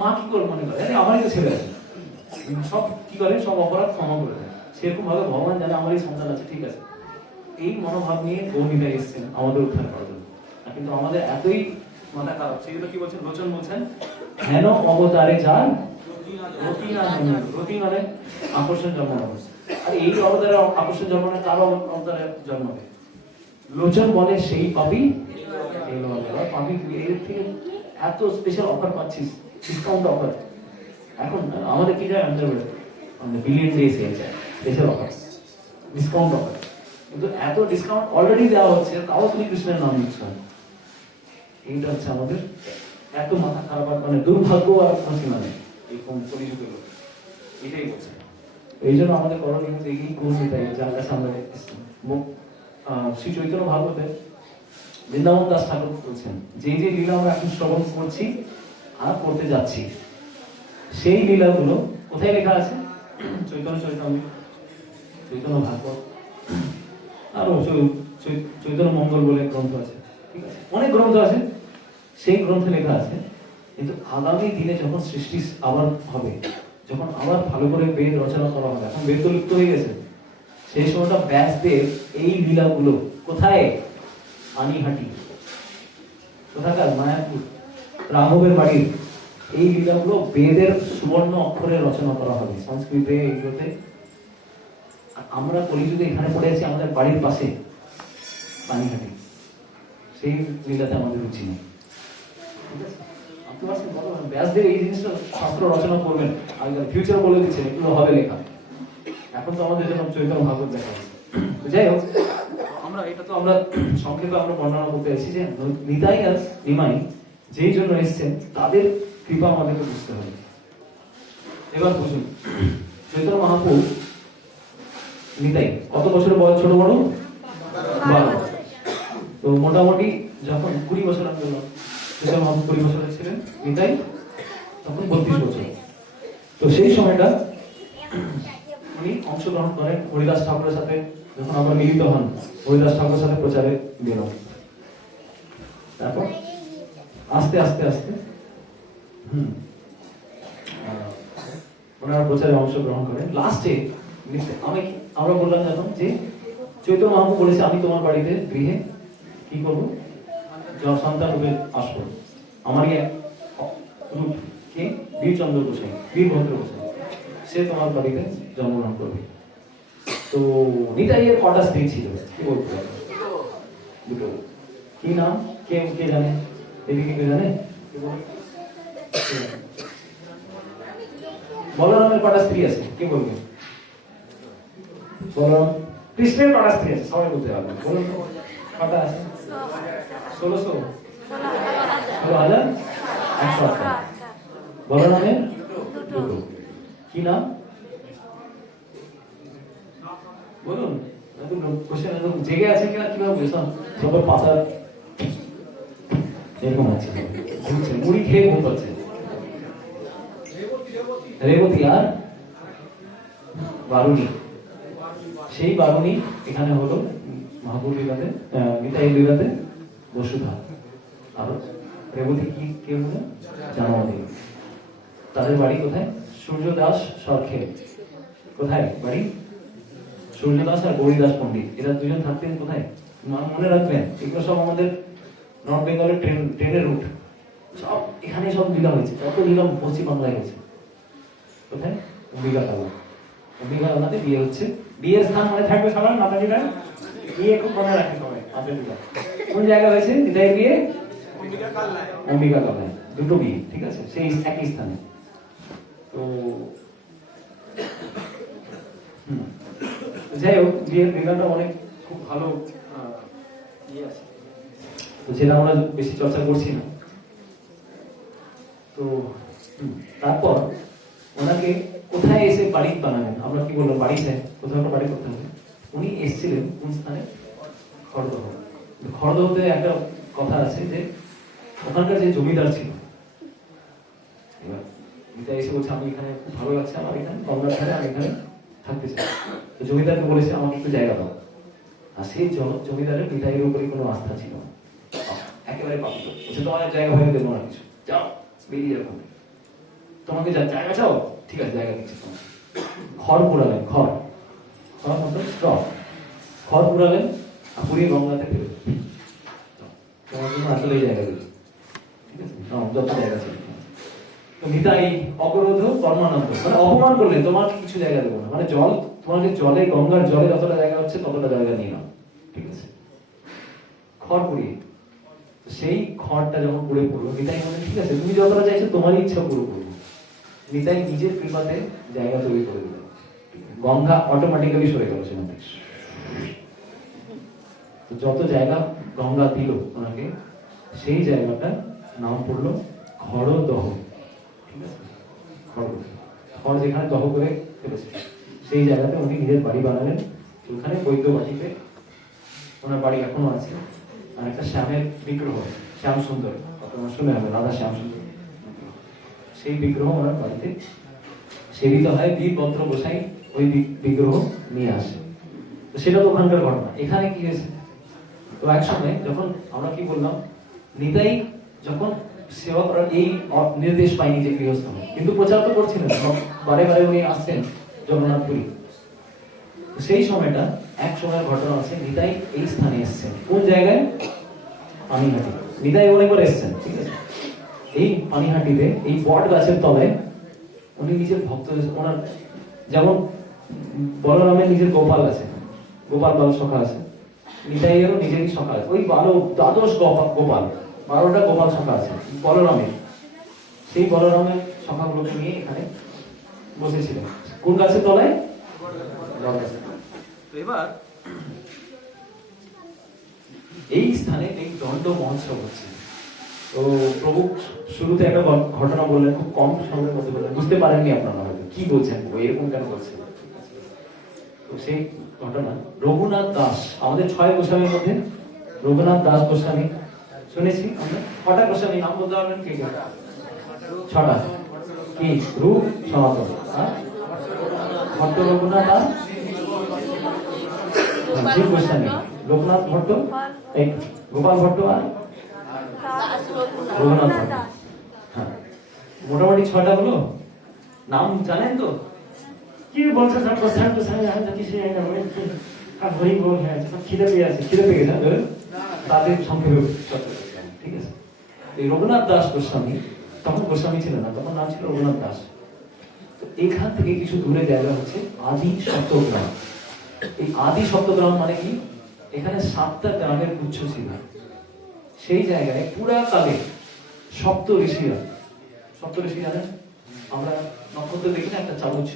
মা কি করে মনে করে আমারই তো ছেলে আছে, সব কি করে, সব অপরাধ ক্ষমা করে দেয়। সেরকম ভাবে ভগবান জানে আমারই সন্তান আছে, ঠিক আছে? এই মনোভাব নিয়ে গৌরীরা এসেছেন আমাদের উদ্ধার করার জন্য। কিন্তু আমাদের এতই মাথা খারাপ, সেগুলো কি বলছেন? লোচন বলছেন, হেন অবতারে যান রতি মানে আকর্ষণ জন্মানো। আর এই অবতারে আকর্ষণ জন্মানো কার অবতারে জন্মাবে? লোচন বলে সেই পাপি পাপি। এর থেকে এত স্পেশাল অফার পাচ্ছিস, ডিসকাউন্ট অফার। এখন আমাদের কি যায়? আমাদের বিলিয়ন ডে সেল যায়, স্পেশাল অফার, ডিসকাউন্ট অফার। কিন্তু এত ডিসকাউন্ট অলরেডি দেওয়া হচ্ছে, তাও তুমি কৃষ্ণের নাম নিচ্ছ। এইটা হচ্ছে আমাদের এত মাথা খারাপ, মানে দুর্ভাগ্য আর সীমা নেই এরকম পরিযুগের লোক। এটাই বলছে। এই জন্য আমাদের করণীয় হচ্ছে এই কর্মীটাই, যার কাছে আমরা শ্রী চৈতন্য ভাগবতে বৃন্দাবন দাস ঠাকুর বলছেন, যে যে লীলা আমরা এখন শ্রবণ করছি আর করতে যাচ্ছি, সেই লীলাগুলো কোথায় লেখা আছে? চৈতন্য চৈতন্য, চৈতন্য ভাগবত, আরো চৈতন্য মঙ্গল বলে গ্রন্থ আছে, ঠিক আছে, অনেক গ্রন্থ আছে, সেই গ্রন্থে লেখা আছে কিন্তু আগামী দিনে যখন সৃষ্টি আবার হবে, যখন আবার ভালো করে বেদ রচনা করা হবে, এখন বেদ তো লুপ্ত হয়ে গেছে, সেই সময়টা ব্যাসদেব এই লীলাগুলো কোথায়, পানিহাটি, কোথাকার, মায়াপুর, রাঘবের বাড়ির এই লীলাগুলো বেদের সুবর্ণ অক্ষরে রচনা করা হবে সংস্কৃতে, এইগুলোতে। আমরা কলিযুগে এখানে পড়ে আছি আমাদের বাড়ির পাশে পানিহাটি, সেই লীলাতে আমাদের রুচি নেই। ব্যাসদেব এই জিনিসটা শাস্ত্র রচনা করবেন, আগেকার ফিউচার বলে দিচ্ছেন এগুলো হবে লেখা, এখন তো আমাদের জন্য চৈতন্য ভাগবত দেখা হচ্ছে। যাই হোক, আমরা এটা তো আমরা সংক্ষেপে আমরা বর্ণনা করতে চাইছি যে নিতাই আর নিমাই যেই জন্য এসছেন তাদের কৃপা আমাদেরকে বুঝতে হবে। এবার বুঝুন, চৈতন্য মহাপ্রভু নিতাই কত বছরের বয়স, ছোট বড় 12, তো মোটামুটি যখন 20 বছর, আমি বললাম চৈতন্য মহাপ্রভু 20 বছরের ছিলেন, নিতাই তখন 32 বছর। তো সেই সময়টা উনি অংশগ্রহণ করেন হরিদাস ঠাকুরের সাথে, যখন আবার মিলিত হন হরিদাস ঠাকুরের সাথে প্রচারে গেল। তারপর আস্তে আস্তে আস্তে ওনারা প্রচারে অংশগ্রহণ করেন। লাস্টে আমরা বললাম যখন যে চৈতন্য মহাপ্রভু বলেছে আমি তোমার বাড়িতে গৃহে কি করবো, সন্তান রূপে আসবো, আমারই এক রূপ কে বীরচন্দ্র গোসাই, বীরভদ্র গোসাই, সে তোমার বাড়িতে জন্মগ্রহণ করবে। তো নিতাইয়ের কটা স্ত্রী ছিল কি বলতে পারবে? দুটো। কি নাম, কে কে জানে, এদিকে কে জানে? বলরামের কটা স্ত্রী আছে কে বলবে? বলরাম, কৃষ্ণের কটা স্ত্রী আছে সবাই বলতে পারবে, বলুন তো কটা আছে? 16,000 বলরামের দুটো। কি নাম বলুন? কোশ্চেন একদম জেগে আছে কিনা কিভাবে বুঝলাম? সবার পাতা এরকম আছে, মুড়ি খেয়ে ঘুম পাচ্ছে। রেবতী আর বারুণী, সেই বারুণী এখানে হলো মহাপ্রভু লীলাতে, নিতাই লীলাতে বসুধা। আর রেবতী কি কে হলো? জামাবতী। তাদের বাড়ি কোথায়? সূর্যদাস সরখেল। কোথায় বাড়ি? সূর্যদাস আর গৌরীদাস পণ্ডিত, এরা দুজন থাকতেন কোথায়? মনে রাখবেন, এগুলো সব আমাদের নর্থ বেঙ্গলের ট্রেনের রুট, সব এখানে সব লীলা হয়েছে, যত লীলা পশ্চিম বাংলায় হয়েছে। কোথায়? অম্বিকা কালা। অম্বিকা কালাতে বিয়ে হচ্ছে, বিয়ের স্থান মনে থাকবে সবার, মাতাজিরা বিয়ে খুব মনে রাখে সবাই। মাতাজিরা কোন জায়গায় হয়েছে নিতাইয়ের বিয়ে? অম্বিকা কালায়, দুটো বিয়ে, ঠিক আছে, সেই একই স্থানে। তো যাই হোক, বিয়ের লীলাটা অনেক খুব ভালো ইয়ে আছে, তো যেটা আমরা বেশি চর্চা করছি না। তো তারপর ওনাকে কোথায় এসে বাড়ি বানাবেন, আমরা কি বললাম বাড়িতে কোথাও একটা বাড়ি করতে হবে। উনি এসেছিলেন কোন স্থানে? খড়দহ। খড়দহতে একটা কথা আছে যে ওখানকার যে জমিদার ছিল, এবার নিতাই এসে বলছে আমি এখানে খুব ভালো লাগছে, আমার এখানে গঙ্গার ধারে আমি এখানে থাকতে চাই। তো জমিদারকে বলেছে আমাকে একটু জায়গা দাও। আর সেই জমিদারের নিতাইয়ের উপরে কোনো আস্থা ছিল না, একেবারে পাপিত। বলছে তোমার জায়গা ভাবে দেবো না কিছু, যাও বেরিয়ে যাবো, তোমাকে যা জায়গা চাও ঠিক আছে জায়গা দিচ্ছি। খড় পুরালেন, খড় খড় মতো খড় পুরালেন, পুড়িয়ে গঙ্গাতে ফেলে তোমার জন্য আসলে এই জায়গা দিল, ঠিক আছে, যত জায়গা ছিল। তো নিতাই অবরোধ কর্মানন্দ, মানে অপমান করলেন, তোমাকে কিছু জায়গা দেবো না, মানে জল তোমাকে জলে, গঙ্গার জলে যতটা জায়গা হচ্ছে ততটা জায়গা নিয়ে নাও, ঠিক আছে। খড় পুড়িয়ে, সেই খড়টা যখন পুড়ে পড়লো, নিতাই বলে ঠিক আছে তুমি যতটা চাইছো তোমারই ইচ্ছা পুরো করবো। নিতাই নিজের কৃপাতে জায়গা তৈরি করে দিল, গঙ্গা অটোমেটিক্যালি সরে গেল সেখান থেকে। তো যত জায়গা গঙ্গা দিল ওনাকে, সেই জায়গাটার নাম পড়লো খড়দহ, ঠিক আছে। খড় যেখানে দহ করে ফেলেছে সেই জায়গাতে উনি নিজের বাড়ি বানালেন। ওখানে বৈদ্যবাটিতে ওনার বাড়ি এখনো আছে। আর একটা শ্যামের বিগ্রহ, শ্যাম সুন্দর, আপনারা শুনে হবে, রাধা শ্যাম সুন্দর, সেই বিগ্রহ ওনার বাড়িতে সেবিত হয়। বীরভদ্র গোসাই ওই বিগ্রহ নিয়ে আসে। তো সেটা তো ওখানকার ঘটনা। এখানে কি হয়েছে? তো এক সময় যখন আমরা কি বললাম, নিতাই যখন সেবা করার এই নির্দেশ পাইনি যে গৃহস্থ হবে, কিন্তু প্রচার তো করছিলেন, বারে বারে উনি আসছেন জগন্নাথপুরী। সেই সময়টা এক সময়ের ঘটনা আছে, নিতাই এই স্থানে এসছেন। কোন জায়গায়? পানিহাটি। নিতাই অনেকবার এসছেন, ঠিক আছে। এই পানিহাটিতে এই বট গাছের তলায় উনি নিজের ভক্ত, ওনার যেমন বলরামের নিজের গোপাল আছে, গোপাল বাল সখা আছে, নিতাইয়েরও নিজেরই সখা আছে, ওই 12 গোপাল 12টা গোপাল সখা আছে বলরামের। সেই বলরামের সখাগুলোকে নিয়ে এখানে বসেছিলেন। কোন গাছের তলায়? এবার এই স্থানে এই দণ্ড মহোৎসব হচ্ছে। তো প্রভু শুরুতে একটা ঘটনা বললেন, খুব কম সময়ের মধ্যে বললেন, বুঝতে পারেননি আপনারা হয়তো কি বলছেন, এরকম কেন বলছেন। তো সেই ঘটনা, রঘুনাথ দাস, আমাদের 6 গোস্বামীর মধ্যে রঘুনাথ দাস গোস্বামী শুনেছি আমরা। 6টা গোস্বামী নাম বলতে পারবেন কে? 6টা কি? রূপ সনাতন, ভট্ট রঘুনাথ আর জীব গোস্বামী, লোকনাথ ভট্ট, এই গোপাল ভট্ট আর রঘুনাথ ভট্ট। হ্যাঁ, মোটামুটি 6টা হলো। নাম জানেন তো? কি বলছে সব প্রশান্ত সাহেব, আমি তো কিছু জানি না, আর হরি বল। হ্যাঁ, সব খিদে পেয়ে আছে, খিদে পেয়ে গেছে তাদের সংক্ষেপে চর্চা করছিলাম, ঠিক আছে। এই রঘুনাথ দাস গোস্বামী, তখন গোস্বামী ছিল না, তখন নাম ছিল রঘুনাথ দাস। তো এখান থেকে কিছু দূরে জায়গা হচ্ছে আদি সপ্তগ্রাম। এই আদি সপ্তগ্রাম মানে কি? এখানে 7টা গ্রামের গুচ্ছ ছিল। সেই জায়গায় পুরাকালে সপ্ত ঋষিরা, সপ্ত ঋষি জানেন, আমরা নক্ষত্র দেখি না একটা চামচ,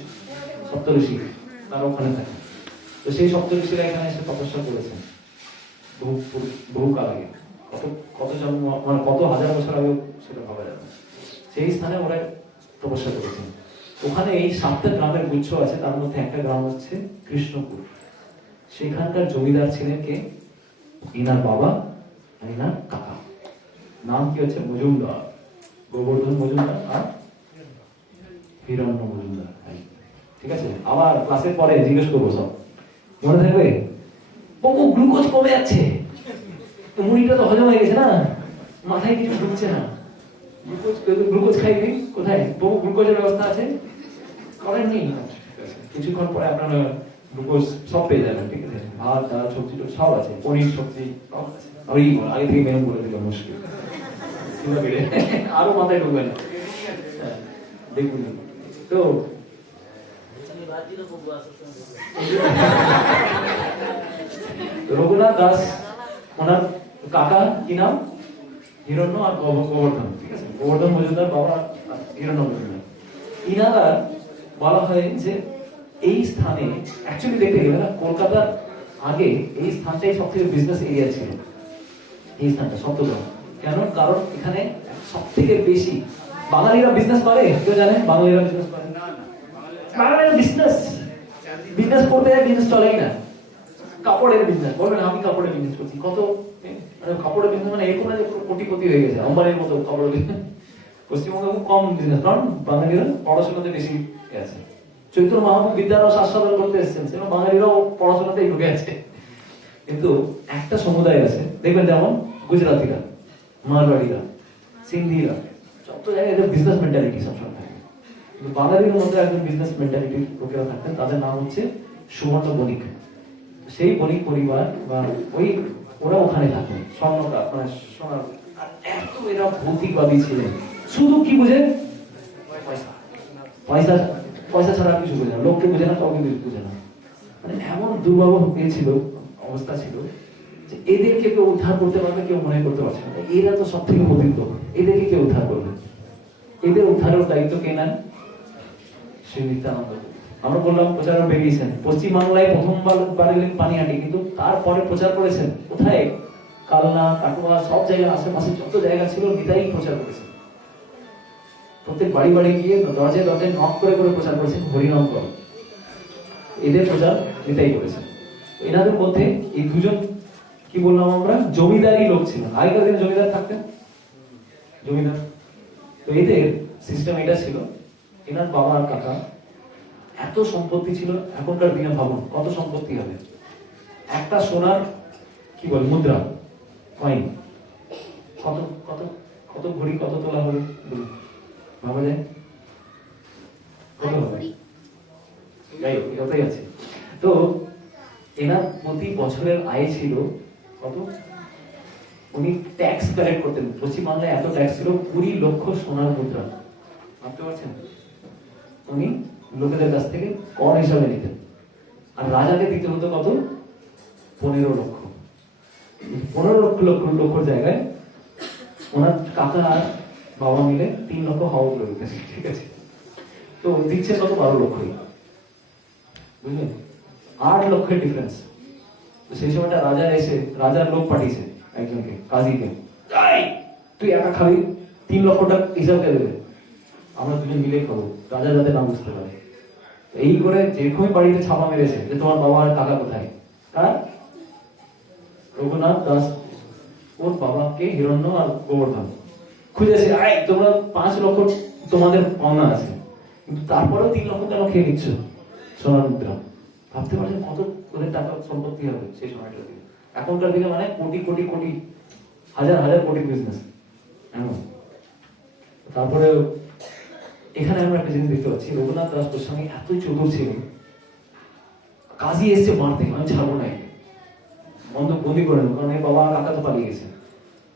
সপ্ত ঋষি তারা ওখানে থাকে। তো সেই সপ্ত ঋষিরা এখানে এসে তপস্যা করেছেন বহুকাল আগে, কত জন্ম, মানে কত হাজার বছর আগে সেটা ভাবা যাবে। সেই স্থানে ওরা তপস্যা করেছেন। ওখানে এই 7টা গ্রামের গুচ্ছ আছে, তার মধ্যে একটা গ্রাম হচ্ছে কৃষ্ণপুর। সেখানকার জমিদার ছিলেন কে? ইনার বাবা আর ইনার কাকা। নাম কি হচ্ছে? মজুমদার, গোবর্ধন মজুমদার আর হিরণ্য মজুমদার। ঠিক আছে, আবার ক্লাসের পরে জিজ্ঞেস করবো, সব মনে থাকবে। বাবু গ্লুকোজ কমে যাচ্ছে, মুড়িটা তো হজম হয়ে গেছে না, মাথায় কিছু ঢুকছে না, গ্লুকোজ খাই দিন। কোথায় বাবু গ্লুকোজের ব্যবস্থা আছে? করেননি? কিছুক্ষণ পরে আপনারা গ্লুকোজ সব পেয়ে যাবেন, ঠিক আছে। ভাত, ডাল, সবজি সব আছে, পনির, সবজি সব আছে। আগে থেকে মেনু করে দিলাম, মুশকিল আরো মাথায় ঢুকবে না। দেখুন, তো রঘুনাথ দাস, ওনার কাকা কি নাম? হিরণ্য আর গোবর্ধন, ঠিক আছে। গোবর্ধন মজুমদার বাবা, হিরণ্য মজুমদার। ইনারা বলা হয় যে এই স্থানে অ্যাকচুয়ালি দেখতে গেলে না, কলকাতার আগে এই স্থানটাই সব থেকে বিজনেস এরিয়া ছিল। এই স্থানটা সপ্তগ্রাম কেন? কারণ এখানে সব থেকে বেশি বাঙালিরা বিজনেস করে। কেউ জানেন বাঙালিরা বিজনেস করে? বাঙালিরা বিজনেস করতে যায়, বিজনেস চলেই না। কাপড়ের বিজনেস, বলবেন আমি কাপড়ের বিজনেস করছি, কত কাপড়ের বিজনেস, মানে এরকম না যে কোটিপতি হয়ে গেছে, আম্বানির মতো কাপড়ের বিজনেস। পশ্চিমবঙ্গে খুব কম বিজনেস, কারণ বাঙালিরা পড়াশোনাতে বেশি আছে। চৈতন্য মহাপ্রভু বিদ্যারস আস্বাদন করতে এসেছেন, সেরকম বাঙালিরাও পড়াশোনাতেই ঢুকে আছে। কিন্তু একটা সমুদায় আছে, দেখবেন যেমন গুজরাটিরা, মারওয়াড়িরা, সিন্ধিরা, যত জায়গায় এদের বিজনেস মেন্টালিটি সবসময় থাকে। কিন্তু বাঙালির মধ্যে একজন বিজনেস মেন্টালিটির লোকেরা থাকতেন, তাদের নাম হচ্ছে সুবর্ণ বণিক। সেই বণিক পরিবার বা ওরা ওখানে থাকেন, স্বর্ণকার, মানে সোনার। আর এত এরা ভৌতিকবাদী ছিলেন, শুধু কি বুঝে? পয়সা, পয়সা, পয়সা ছাড়া কিছু বুঝে না, লোককে বুঝে না, কাউকে বুঝে না। মানে এমন দুর্ভাব পেয়েছিল, অবস্থা ছিল যে এদেরকে কেউ উদ্ধার করতে পারবে কেউ মনে করতে পারছে না। এরা তো সব থেকে পবিত্র, এদেরকে কেউ উদ্ধার করবে? এদের উদ্ধারের দায়িত্ব কে নেন? শ্রী নিত্যানন্দ। আমরা বললাম প্রচারক বেরিয়েছেন, পশ্চিমবাংলায় প্রথমবার এলেন পানিহাটি, কিন্তু তারপরে প্রচার করেছেন কোথায়? কালনা, কাটোয়া, সব জায়গায়, আশেপাশে যত জায়গা ছিল নিতাই প্রচার করেছেন। প্রত্যেক বাড়ি বাড়ি গিয়ে দরজায় দরজায় নক করে করে প্রচার করেছেন, হরিনাম করো। এদের প্রচার নিতাই করেছেন। এনাদের মধ্যে এই দুজন কি বললাম আমরা, জমিদারি লোক ছিলেন। আগেকার দিনে জমিদার থাকতেন, জমিদার। তো এদের সিস্টেম এটা ছিল, এনার বাবা আর কাকা এত সম্পত্তি ছিল। এখনকার দিনে ভাবুন কত সম্পত্তি হবে। একটা সোনার কি কি বলে মুদ্রা, কয়েন, কত কত কত ভরি কত তোলা হবে বলুন, ভাবা যায় কত হবে? যাই হোক, এটাই আছে। তো এনার প্রতি বছরের আয় ছিল কত? উনি ট্যাক্স কালেক্ট করতেন, পশ্চিমবাংলায় এত ট্যাক্স ছিল 20 লক্ষ সোনার মুদ্রা, ভাবতে পারছেন? উনি লোকেদের কাছ থেকে কর হিসাবে নিতেন। আর রাজাকে দিতে হতো কত? 15 লক্ষ। 15 লক্ষ জায়গায় ওনার কাকা আর বাবা মিলে 3 লক্ষ হওয়া করে দিতেছে, ঠিক আছে? তো দিচ্ছে কত? 12 লক্ষই, বুঝলেন? 8 লক্ষের ডিফারেন্স। তো সেই সময়টা রাজা এসে, রাজার লোক পাঠিয়েছে একজনকে, কাজীকে, তুই একা খাবি, 3 লক্ষ টাকা হিসাব কে দেবে? আমরা দুজন মিলে খাবো, রাজা যাতে না বুঝতে পারে। এই করে যেরকমই বাড়িতে ছাপা মেরেছে যে তোমার বাবা আর কাকা কোথায়, কার? রঘুনাথ দাস, ওর বাবাকে হিরণ্য আর গোবর্ধন খুঁজেছে, তোমরা 5 লক্ষ তোমাদের পাওনা আছে, কিন্তু তারপরেও 3 লক্ষ কেন খেয়ে নিচ্ছ সোনার মুদ্রা? ভাবতে পারছেন কত ওদের টাকা সম্পত্তি হবে সেই সময়টা দিকে? এখনকার দিকে মানে কোটি কোটি কোটি, হাজার হাজার কোটি বিজনেস এমন। তারপরে এখানে আমরা একটা জিনিস দেখতে পাচ্ছি, রঘুনাথ দাস গোস্বামী এতই চতুর ছিলেন, কাজী এসছে মারতে, আমি ছাড়বো না, বন্দি করে নেবো, কারণ এই বাবা কাকা তো পালিয়ে গেছে।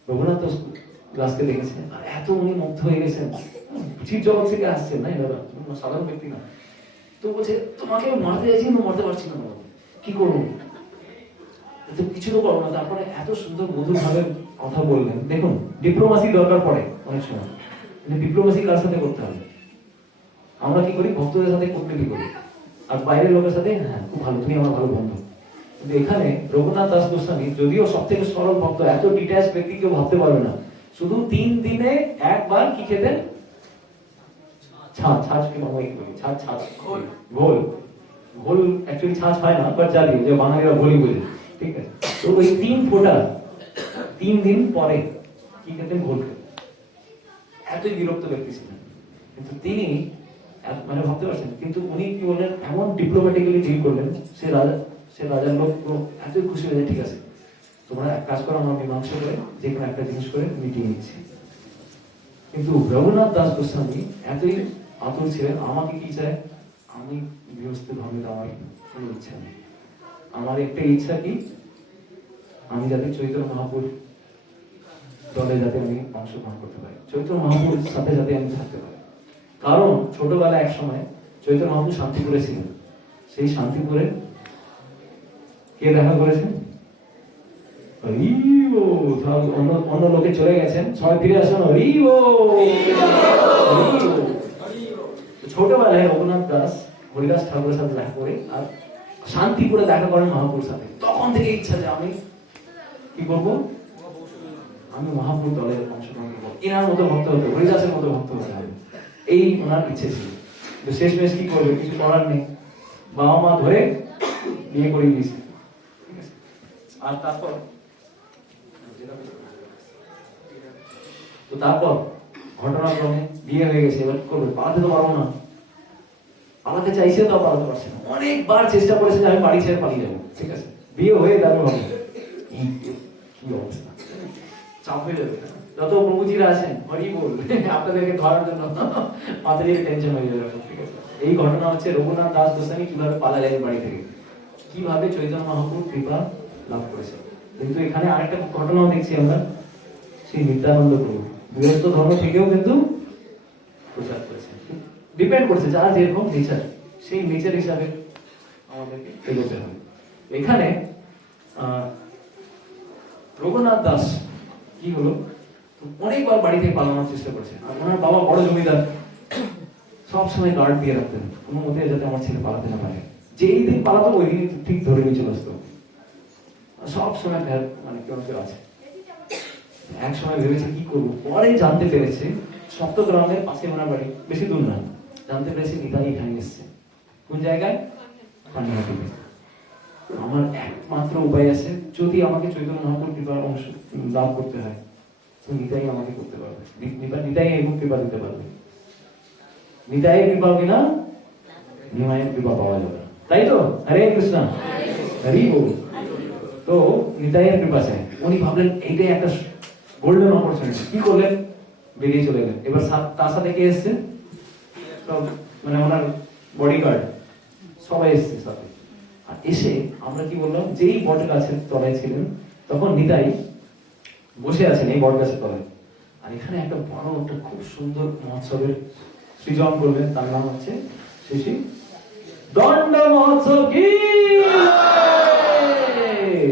রঘুনাথ দাসকে দেখেছে আর এত উনি মুগ্ধ হয়ে গেছেন, চির জগৎ থেকে আসছেন, না দাদা, সাধারণ ব্যক্তি না। তো বলছে তোমাকে মারতে যাচ্ছি কিন্তু মারতে পারছি না, কি করবো? তো কিছু তো করবো না। তারপরে এত সুন্দর মধুর ভাবে কথা বললেন। দেখুন, ডিপ্লোমাসি দরকার পড়ে অনেক সময়, কিন্তু ডিপ্লোমাসি কার সাথে করতে হবে? আমরা কি করি? ভক্তদের সাথে কূটনীতি করি, আর বাইরের লোকের সাথে হ্যাঁ খুব ভালো, তুমি আমার ভালো বন্ধু। কিন্তু এখানে রঘুনাথ দাস গোস্বামী যদিও সব থেকে সরল ভক্ত, এত ডিট্যাচ ব্যক্তি কেউ ভাবতে পারবে না, শুধু 3 দিনে একবার কি খেতেন? ছাঁচ কি মামাই বলি, ছাঁচ ঘোল। ঘোল অ্যাকচুয়ালি ছাঁচ হয় না, বাট জানি যে বাঙালিরা ঘোলই বলে, ঠিক আছে? তো ওই 3 ফোঁটা 3 দিন পরে কি খেতেন? ঘোল খেতেন। এতই বিরক্ত ব্যক্তি ছিলেন, কিন্তু তিনি মানে ভাবতে পারছেন, কিন্তু উনি কি বললেন, এমন ডিপ্লোম্যাটিক্যালি ডিল করলেন, সে রাজার লোক এতই খুশি হয়ে যায়, ঠিক আছে তোমরা এক কাজ করো, আমরা মীমাংসা করে যে কোনো একটা জিনিস করে মিটিয়ে নিচ্ছি। কিন্তু রঘুনাথ দাস গোস্বামী এতই আতুর ছিলেন, আমাকে কি চায়? আমি গৃহস্থ ধর্মে আমার কোনো ইচ্ছা নেই, আমার একটা ইচ্ছা কি, আমি যাতে চৈতন্য মহাপুর দলে যাতে আমি অংশগ্রহণ করতে পারি, চৈতন্য মহাপুর সাথে যাতে আমি থাকতে পারি। কারণ ছোটবেলায় এক সময় চৈতন্য মহাপুর শান্তিপুরে ছিলেন, সেই শান্তিপুরে কে দেখা করেছেন? অন্য লোকে চলে গেছেন, সবাই ফিরে আসেন। ছোটবেলায় রঘুনাথ দাস হরিদাস ঠাকুরের সাথে দেখা করে আর শান্তিপুরে দেখা করেন মহাপুর সাথে। তখন থেকে ইচ্ছা যে আমি কি করবো, আমি মহাপুর দলে অংশগ্রহণ করবো, এনার মতো ভক্ত হতে, হরিদাসের মতো ভক্ত হতে হবে, এই ওনার ইচ্ছে ছিল। কিন্তু শেষমেশ কি করবে, কিছু করার নেই, বাবা মা ধরে বিয়ে করে দিয়েছে। আর তারপর ঘটনাক্রমে বিয়ে হয়ে গেছে, এবার করবে, পালাতে তো পারবো না, পালাতে চাইছে তো পালাতে পারছে না, অনেকবার চেষ্টা করেছে যে আমি বাড়ি ছেড়ে পালিয়ে যাবো, ঠিক আছে, বিয়ে হয়ে তারপর হবে কি অবস্থা, চাপ হয়ে যাবে। যত প্রভুজিরা আছেন হরি বল, আপনাদেরকে ধরার জন্য মাথায় টেনশন হয়ে যাবে, ঠিক আছে। এই ঘটনা হচ্ছে রঘুনাথ দাস গোস্বামী কিভাবে পালা যায় বাড়ি থেকে, কিভাবে চৈতন্য মহাপ্রভুর কৃপা লাভ করেছে। কিন্তু এখানে আরেকটা ঘটনাও দেখছি আমরা, সেই নিত্যানন্দ প্রভু গৃহস্থ ধর্ম থেকেও কিন্তু প্রচার করেছে। ডিপেন্ড করছে যার যেরকম নেচার, সেই নেচার হিসাবে আমাদেরকে এগোতে হবে। এখানে রঘুনাথ দাস কি হলো, অনেকবার বাড়ি থেকে পালানোর চেষ্টা করছে, আর ওনার বাবা বড় জমিদার, সবসময় গার্ড দিয়ে রাখতেন, কোনো মতে যাতে আমার ছেলে পালাতে না পারে, যেই দিন পালাতো ওই দিন ঠিক ধরে নিয়ে চলে আসতো, সব সময় মানে কেউ কেউ আছে। এক সময় ভেবেছে কি করবো, পরে জানতে পেরেছে সপ্তগ্রামের পাশে ওনার বাড়ি, বেশি দূর না, জানতে পেরেছে নিতাই এখানে এসছে। কোন জায়গায়? পানিহাটিতে। আমার একমাত্র উপায় আছে, যদি আমাকে চৈতন্য মহাপ্রভুর কৃপার অংশ লাভ করতে হয়, তো নিতাই আমাকে করতে পারবে, নিতাই এরকম কৃপা দিতে পারবে। নিতাই কৃপা বিনা নিমায়ের কৃপা পাওয়া যাবে, তাই তো? হরে কৃষ্ণ, হরি বল। তো তো নিতাইয়ের কৃপা চাই, উনি ভাবলেন এইটাই একটা গোল্ডেন অপরচুনিটি, কি করলেন, বেরিয়ে চলে গেলেন। এবার তার সাথে কে এসছে, সব মানে ওনার বডিগার্ড সবাই এসছে সাথে। আর এসে আমরা কি বললাম, যেই বট গাছের তলায় ছিলেন তখন নিতাই বসে আছেন এই বট গাছের তলায়, আর এখানে একটা বড় একটা খুব সুন্দর মহোৎসবের সৃজন করবেন, তার নাম হচ্ছে শ্রী দণ্ড মহোৎসব। কি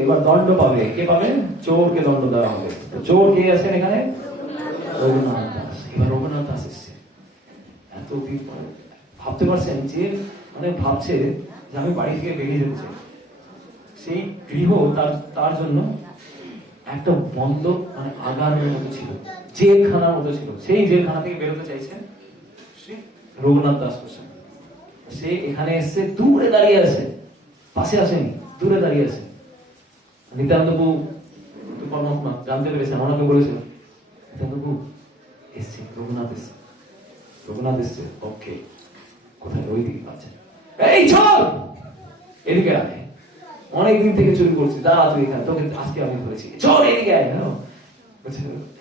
এবার দণ্ড পাবে কে, পাবে চোরকে দণ্ড দেওয়া হবে। চোর কে আছেন এখানে, রঘুনাথ দাস। এবার রঘুনাথ দাস এসছে, এত ভাবতে পারছেন যে মানে ভাবছে যে আমি বাড়ি থেকে বেরিয়ে যেতে চাই, সেই গৃহ তার জন্য একটা বন্ধ মানে আগারের মতো ছিল, জেলখানার মতো ছিল। সেই জেলখানা থেকে বেরোতে চাইছেন শ্রী রঘুনাথ দাস করছেন। সে এখানে এসে দূরে দাঁড়িয়ে আছে, পাশে আসেনি, দূরে দাঁড়িয়ে আছে। নিত্যানন্দ বাবু জানতে পেরেছেন, ওনাকে বলেছিল নিত্যানন্দ বাবু এসছে, রঘুনাথ এসছে, রঘুনাথ এসছে। ওকে, কোথায়, ওই দিকে পাচ্ছেন, এই চল এদিকে আয়, অনেকদিন থেকে চুরি করছি, দাঁড়া তুই এখানে, তোকে আজকে আমি ধরেছি, চল এদিকে আয়।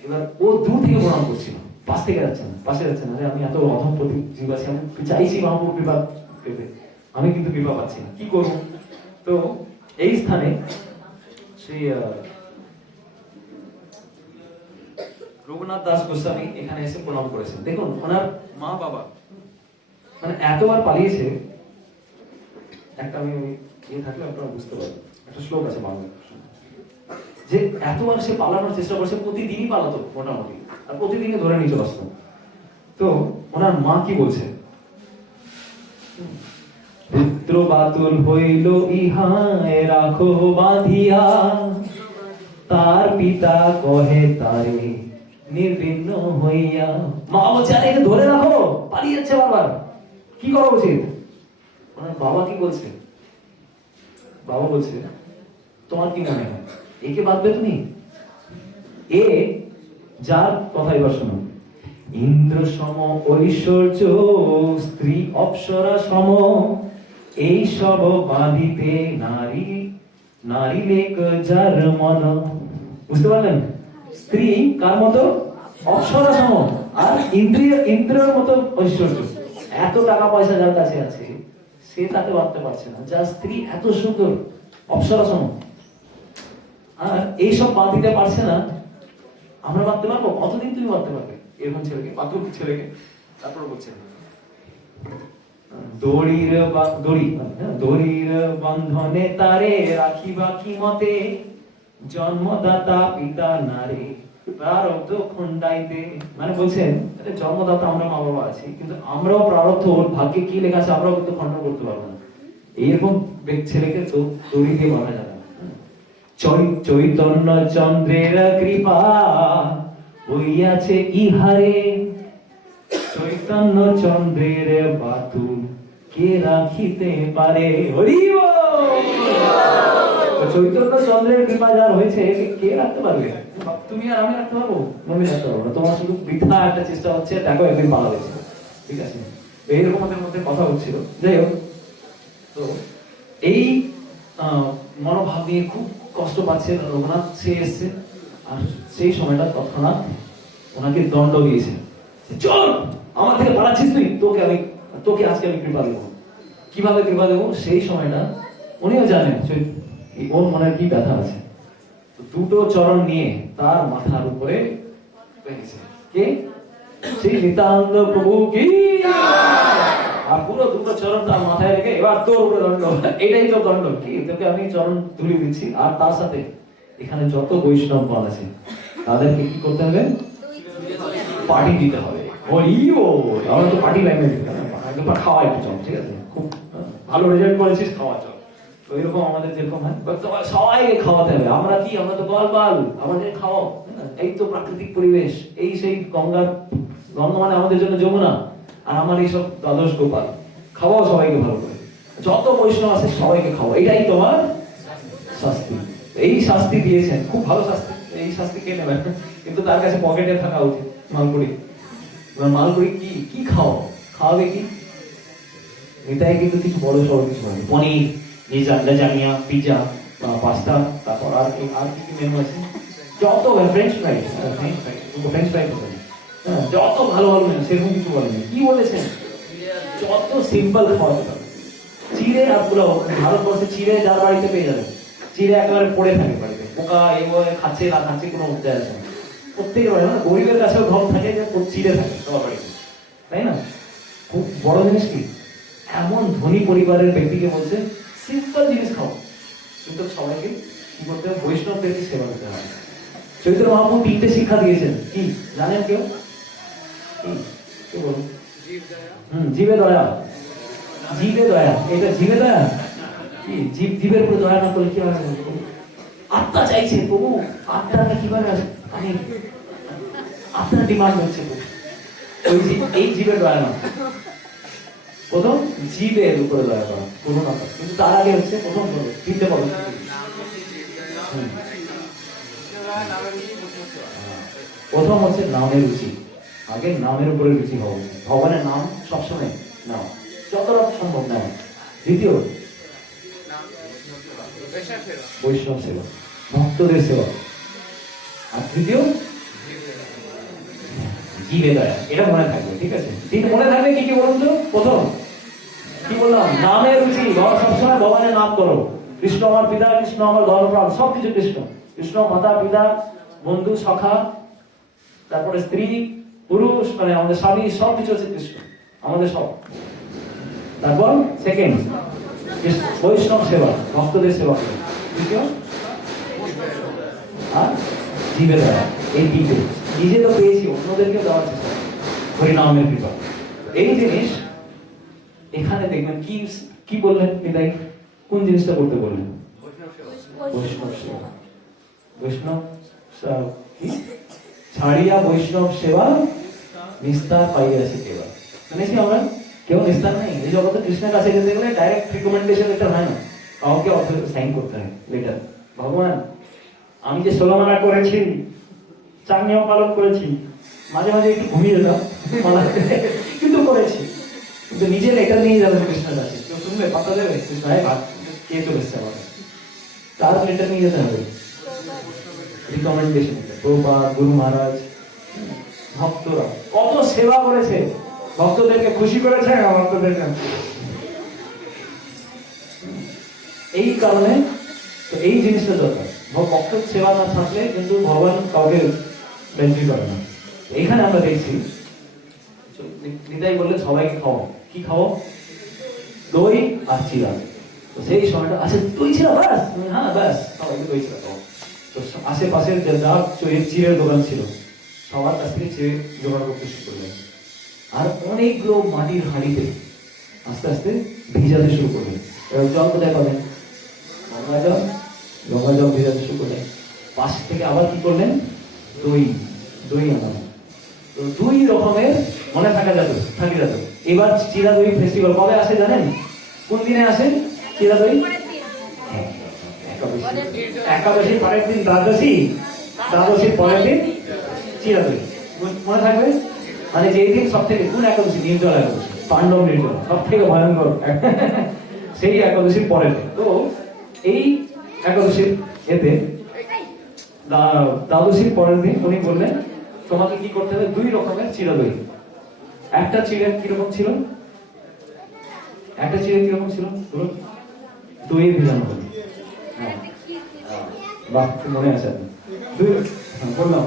এবার ও দূর থেকে প্রণাম করছিল, পাশ থেকে যাচ্ছে না, পাশে যাচ্ছে না। আমি এত অধমপতি জীব আছি, আমি চাইছি মহাপ্রভু কৃপা পেতে, আমি কিন্তু কৃপা পাচ্ছি না, কি করবো। তো এই স্থানে সেই রঘুনাথ দাস গোস্বামী এখানে এসে প্রণাম করেছেন। দেখুন ওনার মা বাবা মানে এতবার পালিয়েছে, একটা আমি ইয়ে থাকলে আপনারা বুঝতে পারবেন, একটা শ্লোক আছে বাংলা, যে এতবার সে পালানোর চেষ্টা করছে, প্রতিদিনই পালাতো মোটামুটি, আর প্রতিদিনই ধরে নিয়ে চলে আসতো। তো ওনার মা কি বলছে, পুত্র বাতুল হইল ইহায় রাখো বাঁধিয়া, তার পিতা কহে তারে নির্বিন্ন হইয়া। মা বলছে আরে একে ধরে রাখো, পালিয়ে যাচ্ছে বারবার, কি করা উচিত। ওনার বাবা কি বলছে, বাবা বলছে তোমার কি মনে হয় একে বাঁধবে তুমি, এ যার কথা এবার শোনো, ইন্দ্র সম ঐশ্বর্য স্ত্রী অপ্সরা সম, এই সব বাঁধিতে নারী নারী লেক যার মন। বুঝতে পারলেন, স্ত্রী কার মতো, অপ্সরা সম, আর ইন্দ্রের মতো ঐশ্বর্য, এত টাকা পয়সা যার কাছে আছে সে তাকে বাঁধতে পারছে না, যার স্ত্রী এত সুন্দর অপ্সরা সম, আর এইসব বাঁধিতে পারছে না, আমরা বাঁধতে পারবো? কতদিন তুমি বাঁধতে পারবে এরকম ছেলেকে, বাতুল ছেলেকে? তারপর বলছে দড়ির বন্ধনে তারে রাখিবা কি মতে, জন্মদাতা পিতা নারে প্রারব্ধ খণ্ডাইতে। মানে বলছেন জন্মদাতা আমরা মা বাবা আছি, কিন্তু আমরাও প্রারব্ধ, ওর ভাগ্যে কি লেখা আছে আমরাও কিন্তু খণ্ডন করতে পারবো না। এইরকম ছেলেকে তো দড়ি দিয়ে বাঁধা যাবে না। চৈতন্য চন্দ্রের কৃপা হইয়াছে ইহারে, চৈতন্য চন্দ্রের বাতুল কে রাখিতে পারে। হরি চৈতন্য চন্দ্রের কৃপা যার হয়েছে কে রাখতে পারবে? তুমি আর আমি রাখতে পারবো? আমি রাখতে পারবো না। তোমার শুধু বৃথা একটা চেষ্টা হচ্ছে, দেখো একদিন পাওয়া গেছে, ঠিক আছে? এইরকম আমাদের মধ্যে কথা হচ্ছিল। যাই হোক, তো এই মনোভাব নিয়ে খুব কষ্ট পাচ্ছে রঘুনাথ। সে এসছে, আর সেই সময়টা তৎক্ষণাৎ ওনাকে দণ্ড দিয়েছে, চল আমার থেকে পালাচ্ছিস তুই, তোকে আজকে আমি কৃপা দেবো। কিভাবে কৃপা দেবো সেই সময়টা উনিও জানেন ওর মনে কি ব্যথা আছে। দুটো চরণ নিয়ে তার মাথার উপরে কে, সেই নিত্যানন্দ প্রভু কি, আর পুরো দুটো চরণ তার মাথায় রেখে এবার তোর উপরে দণ্ড, এটাই তো দণ্ড, কি তোকে আমি চরণ তুলে দিচ্ছি। আর তার সাথে এখানে যত বৈষ্ণবগণ আছে তাদেরকে কি করতে হবে, পার্টি দিতে হবে। আমরা তো পার্টি লাইনে দিতে হবে, খাওয়া একটু চল, ঠিক আছে, খুব ভালো রেজাল্ট করেছিস, খাওয়া চল। তো এরকম আমাদের যেরকম হয় সবাইকে খাওয়াতে হবে। আমরা কি, আমরা তো গলবাল, আমাদের খাওয়াও। এই তো প্রাকৃতিক পরিবেশ, এই সেই গঙ্গা মানে আমাদের জন্য যমুনা, আর আমার এইসব দ্বাদশ গোপাল, খাওয়াও সবাইকে ভালো করে, যত বৈষ্ণব আছে সবাইকে খাওয়া, এটাই তোমার শাস্তি। এই শাস্তি দিয়েছেন, খুব ভালো শাস্তি, এই শাস্তি কে নেবেন? কিন্তু তার কাছে পকেটে থাকা উচিত মালপুরি। মালপুরি কি কি খাওয়াবে কি? এটাই কিন্তু কিছু বড় সড় কিছু নয়, পনির, লাজানিয়া, পিৎজা, পাস্তা, তারপর আর কি কি মেনু আছে, যত ফ্রেঞ্চ ফ্রাই, ফ্রেঞ্চ ফ্রাই হ্যাঁ, যত ভালো ভালো মেনু, সেরকম কিছু বলেনি। কি বলেছেন? যত সিম্পল খাওয়া যেত। চিড়ে আর পোলাও, ভারতবর্ষে চিড়ে যার বাড়িতে পেয়ে যাবে, চিড়ে একেবারে পড়ে থাকে বাড়িতে, পোকা এভাবে খাচ্ছে না খাচ্ছে কোনো যায় আসে না। প্রত্যেকের বাড়ি, মানে গরিবের কাছেও ধন থাকে যে চিড়ে থাকে সবার বাড়িতে, তাই না? খুব বড় জিনিস কি, এমন ধনী পরিবারের ব্যক্তিকে বলছে সিম্পল জিনিস খাও, কিন্তু সবাইকে কি করতে হবে? বৈষ্ণবদের সেবা করতে হবে। চৈতন্য মহাপ্রভু 3টে শিক্ষা দিয়েছেন, কি জানেন কেউ? কি বলুন? জীবে দয়া, জীবে দয়া, এটা জীবে দয়া কি? জীবের উপরে দয়া না করলে কি হবে? আত্মা চাইছে প্রভু, আত্মাকে কিভাবে আমি, আপনার ডিমান্ড হচ্ছে ওই এই জীবের দয়া না, প্রথম জীবের উপরে দয়া করা করুন আপনার, কিন্তু তার আগে হচ্ছে প্রথম বলো 3টে বলো। প্রথম হচ্ছে নামের রুচি, আগে নামের উপরে রুচি হওয়া উচিত, ভগবানের নাম সবসময় নাও, যতটা সম্ভব নাও। দ্বিতীয় বৈষ্ণব সেবা, ভক্তদের সেবা। আর তৃতীয় জীবে দয়া, এটা মনে থাকবে, ঠিক আছে? তিনটে মনে থাকবে। কি কি বলুন তো? প্রথম কি বললাম? নামের রুচি, সবসময় ভগবানের নাম করো। কৃষ্ণ আমার পিতা, কৃষ্ণ আমার ধর্মপ্রাণ, সবকিছু কৃষ্ণ। কৃষ্ণ মাতা পিতা বন্ধু সখা, তারপরে স্ত্রী পুরুষ, মানে আমাদের স্বামী, সবকিছু হচ্ছে কৃষ্ণ, আমাদের সব। তারপর সেকেন্ড বৈষ্ণব সেবা, ভক্তদের সেবা করো। তৃতীয় আর জীবে দয়া। এই তিনটে নিজে তো পেয়েছি, অন্যদেরকে দেওয়ার চেষ্টা, হরিনামের কৃপা। এই জিনিস এখানে দেখবেন কি কি বললেন পিতাই, কোন জিনিসটা করতে বললেন? বৈষ্ণব সেবা। বৈষ্ণব কি? ছাড়িয়া বৈষ্ণব সেবা নিস্তার পাইয়াছি কেবা। শুনেছি আমরা, কেউ নিস্তার নেই এই জগতে। কৃষ্ণের কাছে যেতে গেলে ডাইরেক্ট রিকমেন্ডেশন লেটার হয় না, কাউকে সাইন করতে হয় লেটার। ভগবান আমি যে 16 মালা করেছি, চার নিয়ম পালন করেছি, মাঝে মাঝে একটু ঘুমিয়ে যেতাম কিন্তু করেছি, কিন্তু নিজে লেটার নিয়ে যাবেন কৃষ্ণের কাছে, কেউ শুনবে? পাতা দেবে? কৃষ্ণ কে চলে এসছে আমার, তার লেটার নিয়ে যেতে হবে, রিকমেন্ডেশন। প্রভুপাদ, গুরু মহারাজ, ভক্তরা কত সেবা করেছে, ভক্তদেরকে খুশি করেছে, ভক্তদেরকে। এই কারণে তো এই জিনিসটা দরকার। ভক্ত সেবা না থাকলে কিন্তু ভগবান কাউকে বেঞ্চি করে না। এইখানে আমরা দেখছি নিতাই বললে সবাইকে খাও, কি খাও? দই আর চিরা। তো সেই সময়টা আছে দই চিরা, ব্যাস, হ্যাঁ ব্যাস, সবাইকে দই চিরা খাও। তো আশেপাশের যা চিড়ের দোকান ছিল সবার কাছ থেকে চিড়ে জোগাড় করতে শুরু করলেন, আর অনেকগুলো মাটির হাঁড়িতে আস্তে আস্তে ভিজাতে শুরু করলেন। জল কোথায় পাবেন? গঙ্গা জল, গঙ্গা জল ভিজাতে শুরু করলেন। পাশ থেকে আবার কি করলেন? দই, দই আনালেন। তো 2 রকমের মনে থাকা যেত। এবার চিরা দই ফেস্টিভ্যাল কবে আসে জানেন? কোন দিনে আসে চিরা দই? একাদশীর পরের দিন দ্বাদশী, দ্বাদশীর পরের দিন চিরা দই, মনে থাকবে? মানে যেই দিন সব থেকে, কোন একাদশী? নির্জলা একাদশী, পাণ্ডব নির্জলা, সব থেকে ভয়ঙ্কর সেই একাদশীর পরের দিন। তো এই একাদশীর এতে দ্বাদশীর পরের দিন উনি বললেন তোমাকে কি করতে হবে? 2 রকমের চিরা দই। একটা চিড়ে কিরকম ছিল? একটা চিড়ে কিরকম ছিল বলুন? দইয়ে ভিজানো হবে। বাহ, মনে আছে বললাম।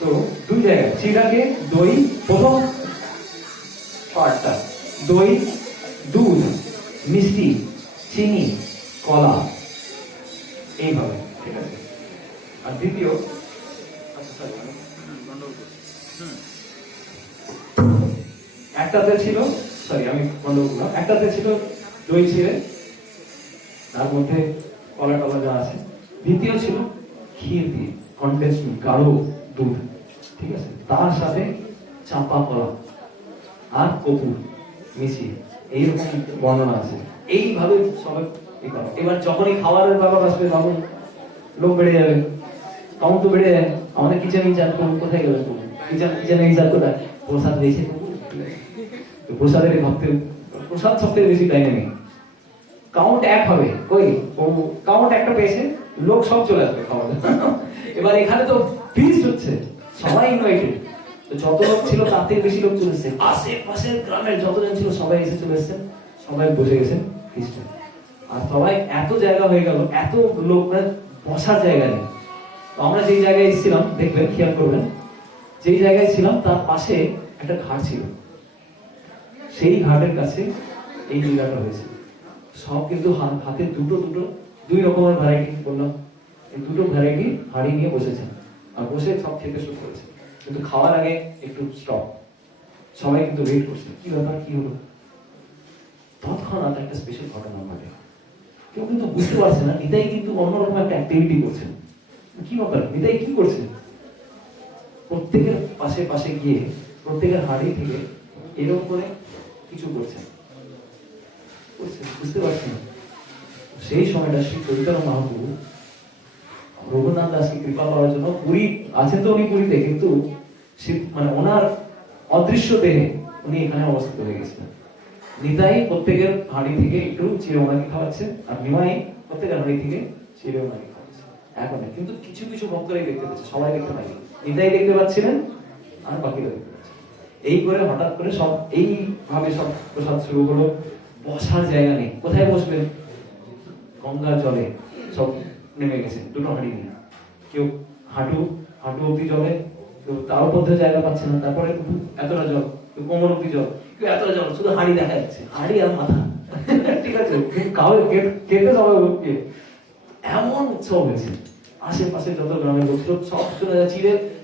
তো 2 জায়গায় চিড়াকে দই, প্রথম পার্টটা দই, দুধ, মিষ্টি, চিনি, কলা, এইভাবে, ঠিক আছে? আর দ্বিতীয় একটাতে ছিল, সরি আমি বন্ধ করলাম, একটাতে ছিল দই ছিঁড়ে, তার মধ্যে কলা টলা যা আছে। দ্বিতীয় ছিল ক্ষীর দিয়ে, কনডেন্স মিল্ক, গাঢ় দুধ, ঠিক আছে? তার সাথে চাপা কলা আর কপুর মিশিয়ে, এইরকম বর্ণনা আছে। এইভাবে সবাই। এবার যখনই খাবারের ব্যাপার আসবে তখন লোক বেড়ে যাবে, তখন তো বেড়ে যায়। আমাদের কিচেন ইনচার্জ কোথায় গেল? কিচেন ইনচার্জ কোথায়? প্রসাদ দিয়েছে, তো প্রসাদের ভাবতে, প্রসাদ সব থেকে বেশি ডাইনামিক। কাউন্ট 1 হবে, কই ও কাউন্ট একটা পেয়েছে, লোক সব চলে আসবে খাওয়া এবার এখানে তো ফিস্ট হচ্ছে, সবাই ইনভাইটেড, তো যত লোক ছিল তার থেকে বেশি লোক চলে এসেছে, আশেপাশের গ্রামের যতজন ছিল সবাই এসে চলে এসেছেন, সবাই বসে গেছেন ফিস্টে। আর সবাই এত জায়গা হয়ে গেল, এত লোক, মানে বসার জায়গা নেই। তো আমরা যেই জায়গায় এসেছিলাম, দেখবেন খেয়াল করবেন, যেই জায়গায় ছিলাম তার পাশে একটা ঘাট ছিল, সেই ঘাটের কাছে এই লীলাটা হয়েছে। সব কিন্তু হাতে দুটো দুটো 2 রকমের ভ্যারাইটি বললাম, এই দুটো ভ্যারাইটি হাড়ি নিয়ে বসেছেন, আর বসে সব খেতে শুরু করেছে। কিন্তু খাওয়ার আগে একটু স্টপ, সবাই কিন্তু ওয়েট করছে, কি ব্যাপার, কি হলো। তৎক্ষণাৎ একটা স্পেশাল ঘটনা ঘটে, কেউ কিন্তু বুঝতে পারছে না নিতাই কিন্তু অন্যরকম একটা অ্যাক্টিভিটি করছে। কি ব্যাপার, নিতাই কি করছে? প্রত্যেকের পাশে পাশে গিয়ে প্রত্যেকের হাড়ি থেকে এরকম করে কিছু করছে, বুঝতে পারছি না। সেই সময়টা শ্রী চৈতন্য মহাপ্রভু রঘুনাথ দাসকে কৃপা করার জন্য পুরী আছেন, তো উনি পুরীতে, কিন্তু মানে ওনার অদৃশ্য দেহে উনি এখানে অবস্থিত হয়ে গেছিলেন। নিতাই প্রত্যেকের হাঁড়ি থেকে একটু চিড়ে ওনাকে খাওয়াচ্ছে, আর নিমাই প্রত্যেকের হাঁড়ি থেকে চিড়ে ওনাকে খাওয়াচ্ছে। এখন কিন্তু কিছু কিছু ভক্তরাই দেখতে পাচ্ছে, সবাই দেখতে পায়নি। নিতাই দেখতে পাচ্ছিলেন আর বাকিরা দেখতে পাচ্ছেন। এই করে হঠাৎ করে সব এইভাবে সব প্রসাদ শুরু হলো, বসার জায়গা নেই, কোথায় বসবেন? গঙ্গার জলে সব নেমে গেছে, দুটো হাঁড়ি নিয়ে, কেউ হাঁটু অব্দি জলে, কেউ তার মধ্যে জায়গা পাচ্ছে না, তারপরে এতটা জল, কেউ কোমর অব্দি জল, কেউ এতটা জল, শুধু হাঁড়ি দেখা যাচ্ছে, হাঁড়ি আর মাথা ঠিক আছে, কাউ কেটে সবাই এমন উৎসব হয়েছে। আশেপাশে যত গ্রামের লোক ছিল সব চলে যায়,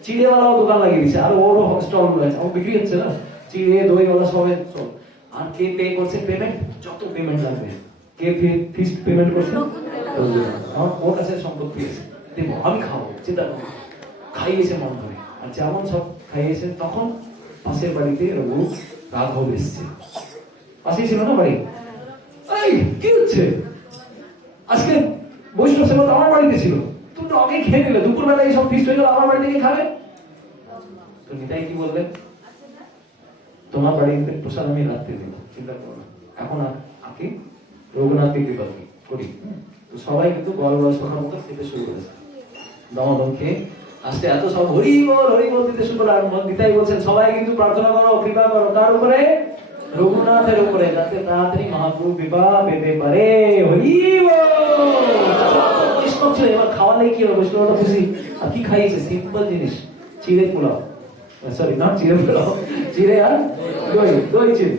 চিড়েওয়ালাও দোকান লাগিয়ে দিচ্ছে, আর ওরও স্টল রয়েছে, আমার বিক্রি হচ্ছে না, চিড়ে দইওয়ালা সবাই সব। আর কে পে করছে পেমেন্ট? যত পেমেন্ট লাগবে, কে ফিস পেমেন্ট করছে? আমার ওর কাছে সম্পত্তি আছে, দেখো আমি খাবো, চিন্তা করো, খাইয়েছে মন করে। আর যেমন সব খাইয়েছে, তখন পাশের বাড়িতে রঘু রাঘব এসছে, পাশেই ছিল না বাড়ি। এই কি হচ্ছে আজকে? বৈষ্ণব সেবা তো আমার বাড়িতে ছিল, তুমি তো আগে খেয়ে নিলে, দুপুরবেলা এই সব ফিস্ট হয়ে গেল, আমার বাড়ি থেকে খাবে। তো নিতাই কি বললেন? তোমার বাড়িতে প্রসাদ আমি রাত্রে দেব, চিন্তা করো না, এখন আগে রঘুনাথকে কৃপা করি। তো সবাই কিন্তু গল শোনার মতো খেতে শুরু করেছে, দমাদম খেয়ে আজকে এত সব হরি বল দিতে শুরু করে। আর নিতাই বলছেন সবাই কিন্তু প্রার্থনা করো, কৃপা করো, কার উপরে? রঘুনাথের উপরে, যাতে তাড়াতাড়ি মহাপ্রভু কৃপা পেতে পারে। হরি বৈষ্ণব ছিল, এবার খাওয়ালে কি হবে? বৈষ্ণবটা খুশি। আর কি খাইয়েছে? সিম্পল জিনিস, চিড়ে পোলাও, সরি না চিড়ে পোলাও, চিড়ে আর দই চিড়ে,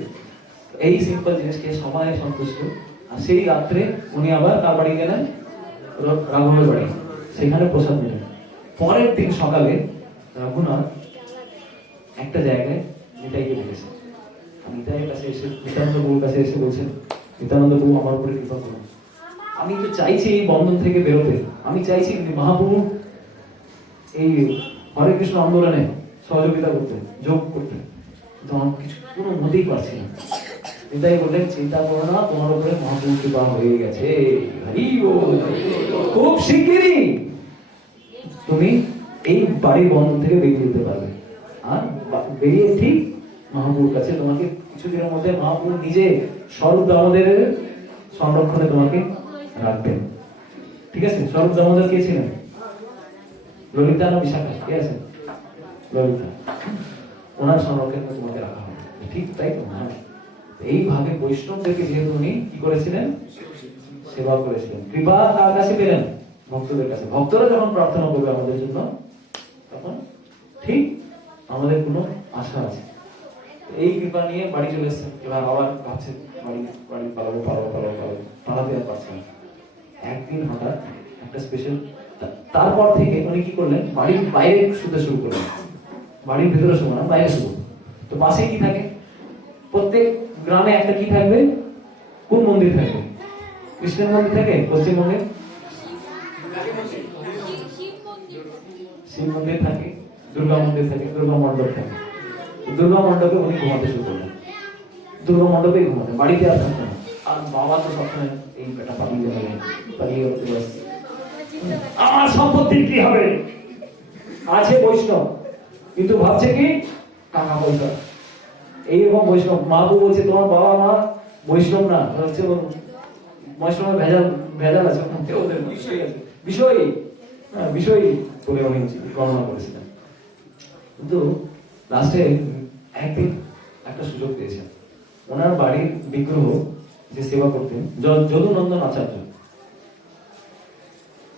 এই সিম্পল জিনিস খেয়ে সবাই সন্তুষ্ট। আর সেই রাত্রে উনি আবার কার বাড়ি গেলেন? রাঘবের বাড়ি, সেখানে প্রসাদ নিলেন। পরের দিন সকালে রঘুনাথ একটা জায়গায় নিতাইকে দেখেছে, নিতাইয়ের কাছে এসে নিত্যানন্দ প্রভুর কাছে এসে বলছেন, নিত্যানন্দ প্রভু আমার উপরে কৃপা করুন, আমি তো চাইছি এই বন্ধন থেকে বেরোতে, আমি চাইছি মহাপ্রভু এই হরে কৃষ্ণ আন্দোলনে সহযোগিতা করতে, যোগ করতে, কিন্তু আমি কিছু কোনো মতেই পারছি না। নিতাই বললেন, চিন্তা করো না, তোমার উপরে মহাপ্রভু কৃপা হয়ে গেছে, খুব শিগগিরই তুমি এই বাড়ির বন্ধন থেকে বেরিয়ে যেতে পারবে। আর বেরিয়ে ঠিক মহাপ্রভুর কাছে তোমাকে কিছুদিনের মধ্যে মহাপ্রভু নিজে স্বরূপ দামোদরের সংরক্ষণে তোমাকে রাখবেন। ঠিক আছে? স্বরূপ দামোদর কে ছিলেন? ললিতা না বিশাখা? কে আছে? ললিতা। ওনার সংরক্ষণে তোমাকে রাখা হবে, ঠিক তাই তো? এইভাবে বৈষ্ণবদেরকে যেহেতু উনি কি করেছিলেন? সেবা করেছিলেন। কৃপা কার কাছে পেলেন? ভক্তদের কাছে। ভক্তরা যখন প্রার্থনা করবে আমাদের জন্য, তখন ঠিক আমাদের কোনো আশা আছে। এই কৃপা নিয়ে বাড়ি চলে এসছেন, এবার আবার ভাবছেন বাড়ি পালাবো, পালাতে আর পারছেন। একদিন হঠাৎ একটা স্পেশাল, তারপর থেকে উনি কি করলেন? বাড়ির বাইরে শুতে শুরু করলেন। বাড়ির ভেতরে শুভ না, বাইরে শুভ। তো পাশে কি থাকে? প্রত্যেক গ্রামে একটা কি থাকবে? কোন মন্দির থাকবে? কৃষ্ণের মন্দির থাকে পশ্চিমবঙ্গে, শিব মন্দির থাকে, দুর্গা মন্দির থাকে, দুর্গা মণ্ডপ থাকে। দুর্গা মণ্ডপে উনি ঘুমাতে শুরু করলেন, দুর্গা মণ্ডপে ঘুমাতেন, বাড়িতে আর থাকতেন না। আর বাবা তো সবসময় এই বেটা পালিয়ে আমার সম্পত্তির কি হবে? আছে বৈষ্ণব, কিন্তু ভাবছে কি টাকা পয়সা। এইরকম বৈষ্ণব। মহাপ্রভু বলছে তোমার বাবা মা বৈষ্ণব না, হচ্ছে মশরুমে ভেজাল ভেজাল আছে, ওদের বিষয় আছে, বিষয় বিষয় বলে উনি গণনা করেছিলেন। কিন্তু লাস্টে একদিন একটা সুযোগ পেয়েছেন, ওনার বাড়ির বিগ্রহ যে সেবা করতেন যদুনন্দন আচার্য,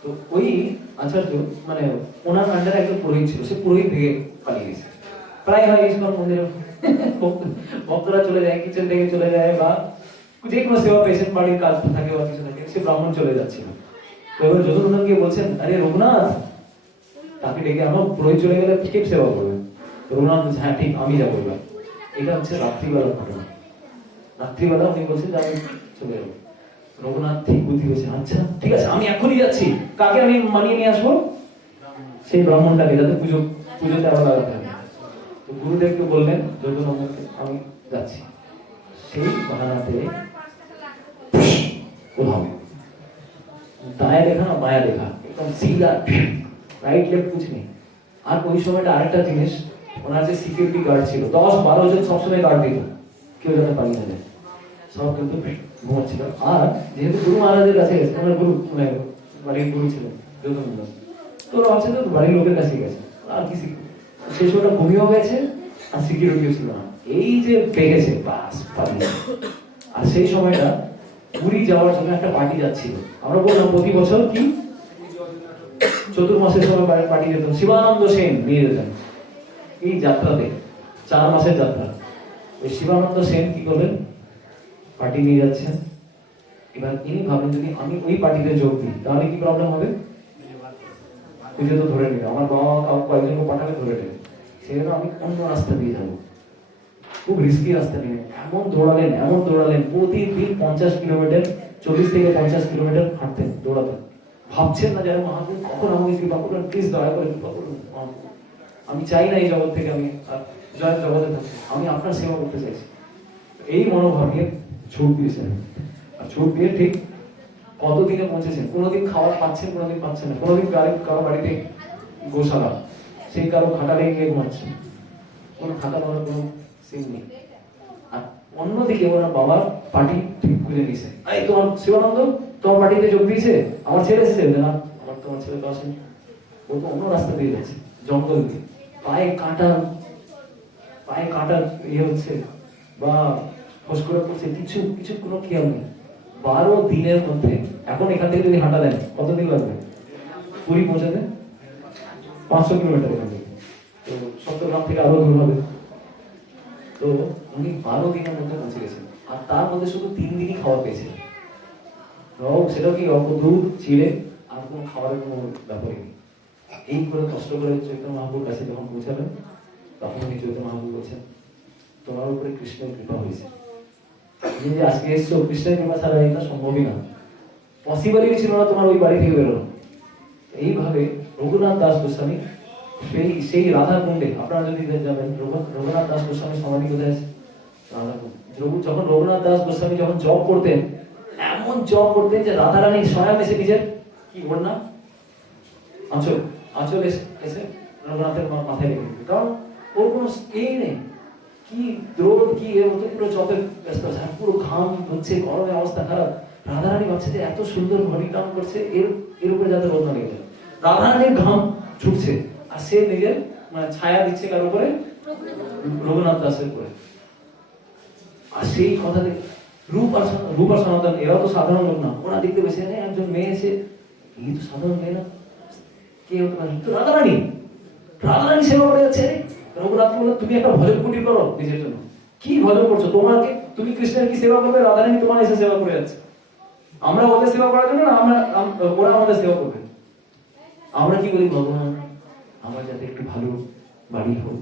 তো ওই আচার্য মানে ওনার আন্ডারে একজন পুরোহিত ছিল, সে পুরোহিত ভেঙে পালিয়ে গেছে। প্রায় হয় ইস্কন মন্দিরে ভক্তরা চলে যায়, কিচেন থেকে চলে যায়, বা যে কোনো সেবা পেশেন্ট বাড়ির কাজ থাকে বা কিছু থাকে, সে ব্রাহ্মণ চলে যাচ্ছিল। তো এবার যদুনন্দন গিয়ে বলছেন, আরে রঘুনাথ, তাকে ডেকে আমার পুরোহিত চলে গেলে কে সেবা করবে? রঘুনাথ বলছে, হ্যাঁ ঠিক, আমি যাবো এবার। এটা হচ্ছে রাত্রিবেলার ঘটনা। রাত্রিবেলা উনি বলছেন যে আমি চলে যাবো। রঘুনাথ ঠিক বুদ্ধি হয়েছে, আচ্ছা ঠিক আছে, আমি এখনই যাচ্ছি। কাকে আমি মানিয়ে নিয়ে আসবো? সেই ব্রাহ্মণটাকে, যাতে পুজোতে আবার লাগাতে হবে। তো গুরুদেবকে বললেন যদুনন্দনকে, আমি যাচ্ছি। সেই বাহানাতে কোথাও দায়া দেখা না বায়া দেখা, একদম সিধা, রাইট লেফট কুছ নেই। আর ওই সময়টা আরেকটা জিনিস, ওনার যে সিকিউরিটি গার্ড ছিল 10-12 জন সবসময় গার্ড দিত, কেউ যেন পালিয়ে না যায়, সব কিন্তু ঘুমাচ্ছিল। আর যেহেতু গুরু মহারাজের কাছে গেছে, ওনার গুরু মানে বাড়ির গুরু ছিলেন যদুনন্দন, তো ওরা ভাবছে তো বাড়ির লোকের কাছে গেছে, আর কি শেষ ওটা ঘুমিয়েও গেছে, আর সিকিউরিটিও ছিল না। এই যে পেয়েছে বাস পালিয়ে। আর সেই সময়টা পুরী যাওয়ার জন্য একটা পার্টি যাচ্ছিল। আমরা বললাম প্রতি বছর কি চতুর্মাসের সময় পার্টি যেত, শিবানন্দ সেন নিয়ে যেতেন এই যাত্রাতে, 4 মাসের যাত্রা। ওই শিবানন্দ সেন কি করলেন, পার্টি নিয়ে যাচ্ছেন। এবার ইনি ভাবেন, যদি আমি ওই পার্টিতে যোগ দিই তাহলে কি প্রবলেম হবে, পুজো তো ধরে নেবে, আমার বাবা কয়েকজনকে পাঠাবে ধরে নেবে, সেই জন্য আমি অন্য রাস্তা দিয়ে যাবো। খুব রিস্কি রাস্তা নিয়ে এমন দৌড়ালেন, প্রতিদিন 50 কিলোমিটার, 40 থেকে 50 কিলোমিটার হাঁটতেন, দৌড়াতেন। ভাবছেন না যেন মহাপুর কখন আমাকে কৃপা করবেন, প্লিজ দয়া করে কৃপা করুন, আমি চাই না এই জগৎ থেকে আমি জগতে থাকি, আমি আপনার সেবা করতে চাইছি। এই মনোভাব নিয়ে ছুট দিয়েছেন। আর ছুট দিয়ে ঠিক কতদিনে পৌঁছেছেন, কোনোদিন খাবার পাচ্ছেন, কোনোদিন পাচ্ছেন না, কোনোদিন কারো বাড়িতে গোশালা, সেই কারো খাটালে গিয়ে ঘুমাচ্ছেন, কোনো খাতা বলার কোনো সিন নেই। আর অন্যদিকে ওনার বাবার পার্টি ঠিক খুঁজে নিয়েছে, এই তোমার শিবানন্দ তোমার পার্টিতে যোগ দিয়েছে, আমার ছেলে এসেছে না, আমার তোমার ছেলে তো আসেনি, ও তো অন্য রাস্তা দিয়ে যাচ্ছে, জঙ্গল দিয়ে, পায়ে কাঁটার ইয়ে হচ্ছে বা ফস করে পড়ছে, কিছু কোনো খেয়াল নেই। 12 দিনের মধ্যে, এখন এখান থেকে যদি হাঁটা দেন কতদিন লাগবে পুরী পৌঁছাতে? 500 কিলোমিটার এখান থেকে, তো চট্টগ্রাম থেকে আরো দূর হবে। তো উনি 12 দিনের মধ্যে পৌঁছে গেছেন, আর তার মধ্যে শুধু 3 দিনই খাওয়া পেয়েছিলেন। সেটাও কি অল্প দুধ চিড়ে, আর কোনো খাবারের কোনো ব্যাপারই নেই। এই করে কষ্ট করে চৈতন্য মহাপ্রভুর কাছে যখন পৌঁছাবেন, তখন উনি চৈতন্য মহাপ্রভু বলছেন, তোমার উপরে কৃষ্ণের কৃপা হয়েছে, তুমি যে আজকে এসছো, কৃষ্ণের কৃপা ছাড়া এটা সম্ভবই না, পসিবলই ছিল না তোমার ওই বাড়ি থেকে বেরোনো। এইভাবে রঘুনাথ দাস গোস্বামী সেই রাধা কুণ্ডে, আপনারা যদি যাবেন, রঘুনাথ দাস গোস্বামী সমাধি কোথায় আছে? রাধাকুণ্ড। যখন রঘুনাথ দাস গোস্বামী যখন জব করতেন, এমন জব করতেন যে রাধারানী স্বয়ং এসে নিজের কি ওড়না আঁচল এসে রঘুনাথের মাথায় রেখে দিত, কারণ ওর কোনো এই নেই, কি দ্রোধ কি এর মতো পুরো জবের ব্যস্ত আছে, পুরো ঘাম হচ্ছে, গরমে অবস্থা খারাপ। রাধারানী ভাবছে যে এত সুন্দর ঘড়ি কাম করছে, এর উপরে যাতে রোদ না লেগে যায়, রাধারানীর ঘাম ছুটছে, আর সে নিজের মানে ছায়া দিচ্ছে কার উপরে? রঘুনাথ দাসের উপরে। আর সেই কথাতে রূপ আর সনাতন এরা তো সাধারণ লোক না, ওরা দেখতে পেয়েছে একজন মেয়ে এসে, এই তো সাধারণ মেয়ে না, কে হতে পারে? রাধারানী সেবা করে যাচ্ছে। রঘুনাথ বলল, তুমি একটা ভজন কুটির করো নিজের জন্য। কি ভজন করছো? তুমি কৃষ্ণের কি সেবা করবে? রাধারানী তোমার এসে সেবা করে যাচ্ছে। আমরা ওদের সেবা করার জন্য না, ওরা আমাদের সেবা করবে। আমরা কি বলি, ভগবান আমার যাতে একটু ভালো বাড়ি হোক,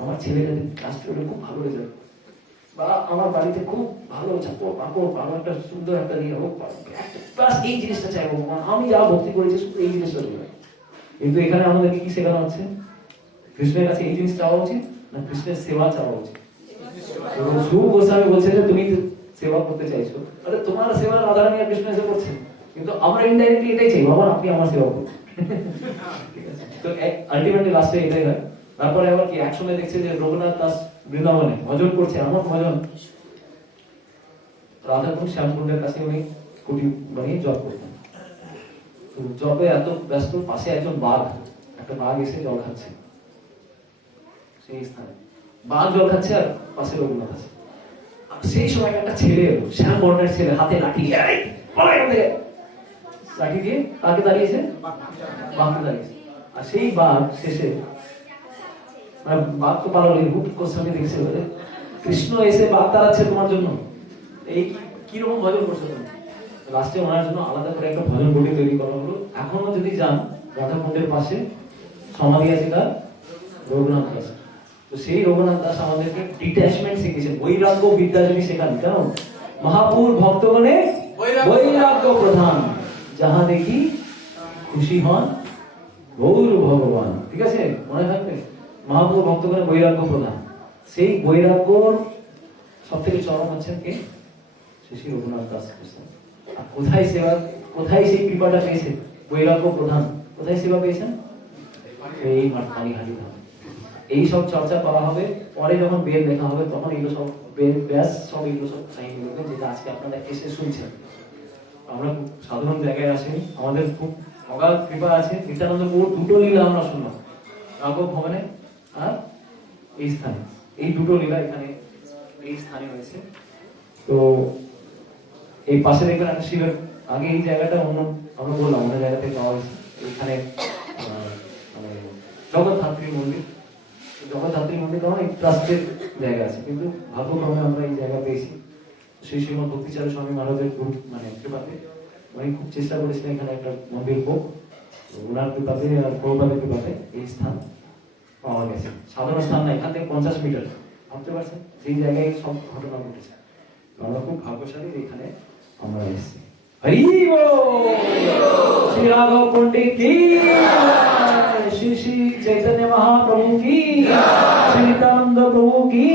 আমার ছেলে যাতে ক্লাস 12 খুব ভালো রেজাল্ট, বা আমার বাড়িতে খুব ভালো চাকর পাকড়, ভালো একটা সুন্দর একটা ইয়ে হোক, বাস এই জিনিসটা চাই ভগবান, আমি যা ভক্তি করেছি শুধু এই জিনিসটা চাই। কিন্তু এখানে আমাদেরকে কি শেখানো হচ্ছে? কৃষ্ণের কাছে এই জিনিস চাওয়া উচিত না কৃষ্ণের সেবা চাওয়া উচিত? শুভ গোস্বামী বলছে যে তুমি সেবা করতে চাইছো, তাহলে তোমার সেবা রাধারানী আর কৃষ্ণ এসে করছে, কিন্তু আমরা ইনডাইরেক্টলি এটাই চাই, ভগবান আপনি আমার সেবা করুন। ঠিক আছে, তো আলটিমেটলি লাস্টে এটাই হয়। তারপরে আবার কি একসময় দেখছে যে রঘুনাথ দাস বৃন্দাবনে ভজন করছে, এমন ভজন, রাধাকুণ্ড শ্যামকুণ্ডের কাছে উনি কুটি বানিয়ে জপ করতেন। তো জবে এত ব্যস্ত, পাশে একজন বাঘ, একটা বাঘ এসে জল খাচ্ছে সেই স্থানে, বাঘ জল খাচ্ছে আর পাশে রঘুনাথ আছে। আর সেই সময় একটা ছেলে এলো, শ্যাম বর্ণের ছেলে, হাতে লাঠি, এই, পালা এখান থেকে। লাঠি দিয়ে কাকে দাঁড়িয়েছে? বাঘকে দাঁড়িয়েছে। আর সেই বাঘ শেষে, মানে বাঘ তো পালালো, হুট গোস্বামী দেখছে বলে কৃষ্ণ এসে বাঘ তাড়াচ্ছে তোমার জন্য, এই কিরকম ভজন করছো তুমি? লাস্টে ওনার জন্য আলাদা করে একটা ভজন বই তৈরি করা হলো। এখনো যদি যান রাধা কুণ্ডের পাশে সমাধি আছে তার, রঘুনাথ দাস। তো সেই রঘুনাথ দাস আমাদেরকে ডিট্যাচমেন্ট শিখিয়েছেন, বৈরাগ্য বিদ্যা যিনি শেখান। কেন? মহাপুর ভক্তগণে বৈরাগ্য প্রধান, যাহা দেখি খুশি হন গৌর ভগবান। ঠিক আছে, মনে থাকবে, মহাপুর ভক্তগণে বৈরাগ্য প্রধান। সেই বৈরাগ্যর সব থেকে চরম হচ্ছেন কে? শ্রী রঘুনাথ দাস। আর কোথায় সেবা, কোথায় সেই কৃপাটা পেয়েছে? বৈরাগ্য প্রধান কোথায় সেবা পেয়েছেন? এই পানিহাটি ধাম। এই সব চর্চা করা হবে পরে, যখন বেদ লেখা হবে তখন এগুলো সব বেদ ব্যাস সব এগুলো সব কাহিনী বলবে, যেটা আজকে আপনারা এসে শুনছেন। আমরা খুব সাধারণ জায়গায় আসেনি, আমাদের খুব অগাধ কৃপা আছে। নিত্যানন্দ প্রভুর দুটো লীলা আমরা শুনলাম, রাঘব ভবনে আর এই স্থানে। এই দুটো লীলা এখানে এই স্থানে হয়েছে। তো এই পাশে দেখবেন একটা শিবের, আগে এই জায়গাটা অন্য, আমরা বললাম অন্য জায়গা থেকে পাওয়া হয়েছে। এখানে মানে জগদ্ধাত্রী মন্দির, জগদ্ধাত্রী মন্দির তখন এই ট্রাস্টের জায়গা আছে, কিন্তু ভাগ্যক্রমে আমরা এই জায়গা পেয়েছি শ্রী শ্রীমদ ভক্তিচারী স্বামী মহারাজের মানে কৃপাতে। উনি খুব চেষ্টা করেছিলেন এখানে একটা মন্দির হোক, ওনার কৃপাতে আর প্রভুপাদের কৃপাতে এই স্থান পাওয়া গেছে। সাধারণ স্থান না, এখান থেকে 50 মিটার, ভাবতে পারছেন সেই জায়গায় সব ঘটনা ঘটেছে। আমরা খুব ভাগ্যশালী এখানে আমরা এসেছি। হরি বল, শ্রী রাঘব পণ্ডিত কি, শ্রী শ্রী চৈতন্য মহাপ্রভু কি, শ্রী নিত্যানন্দ প্রভু কি।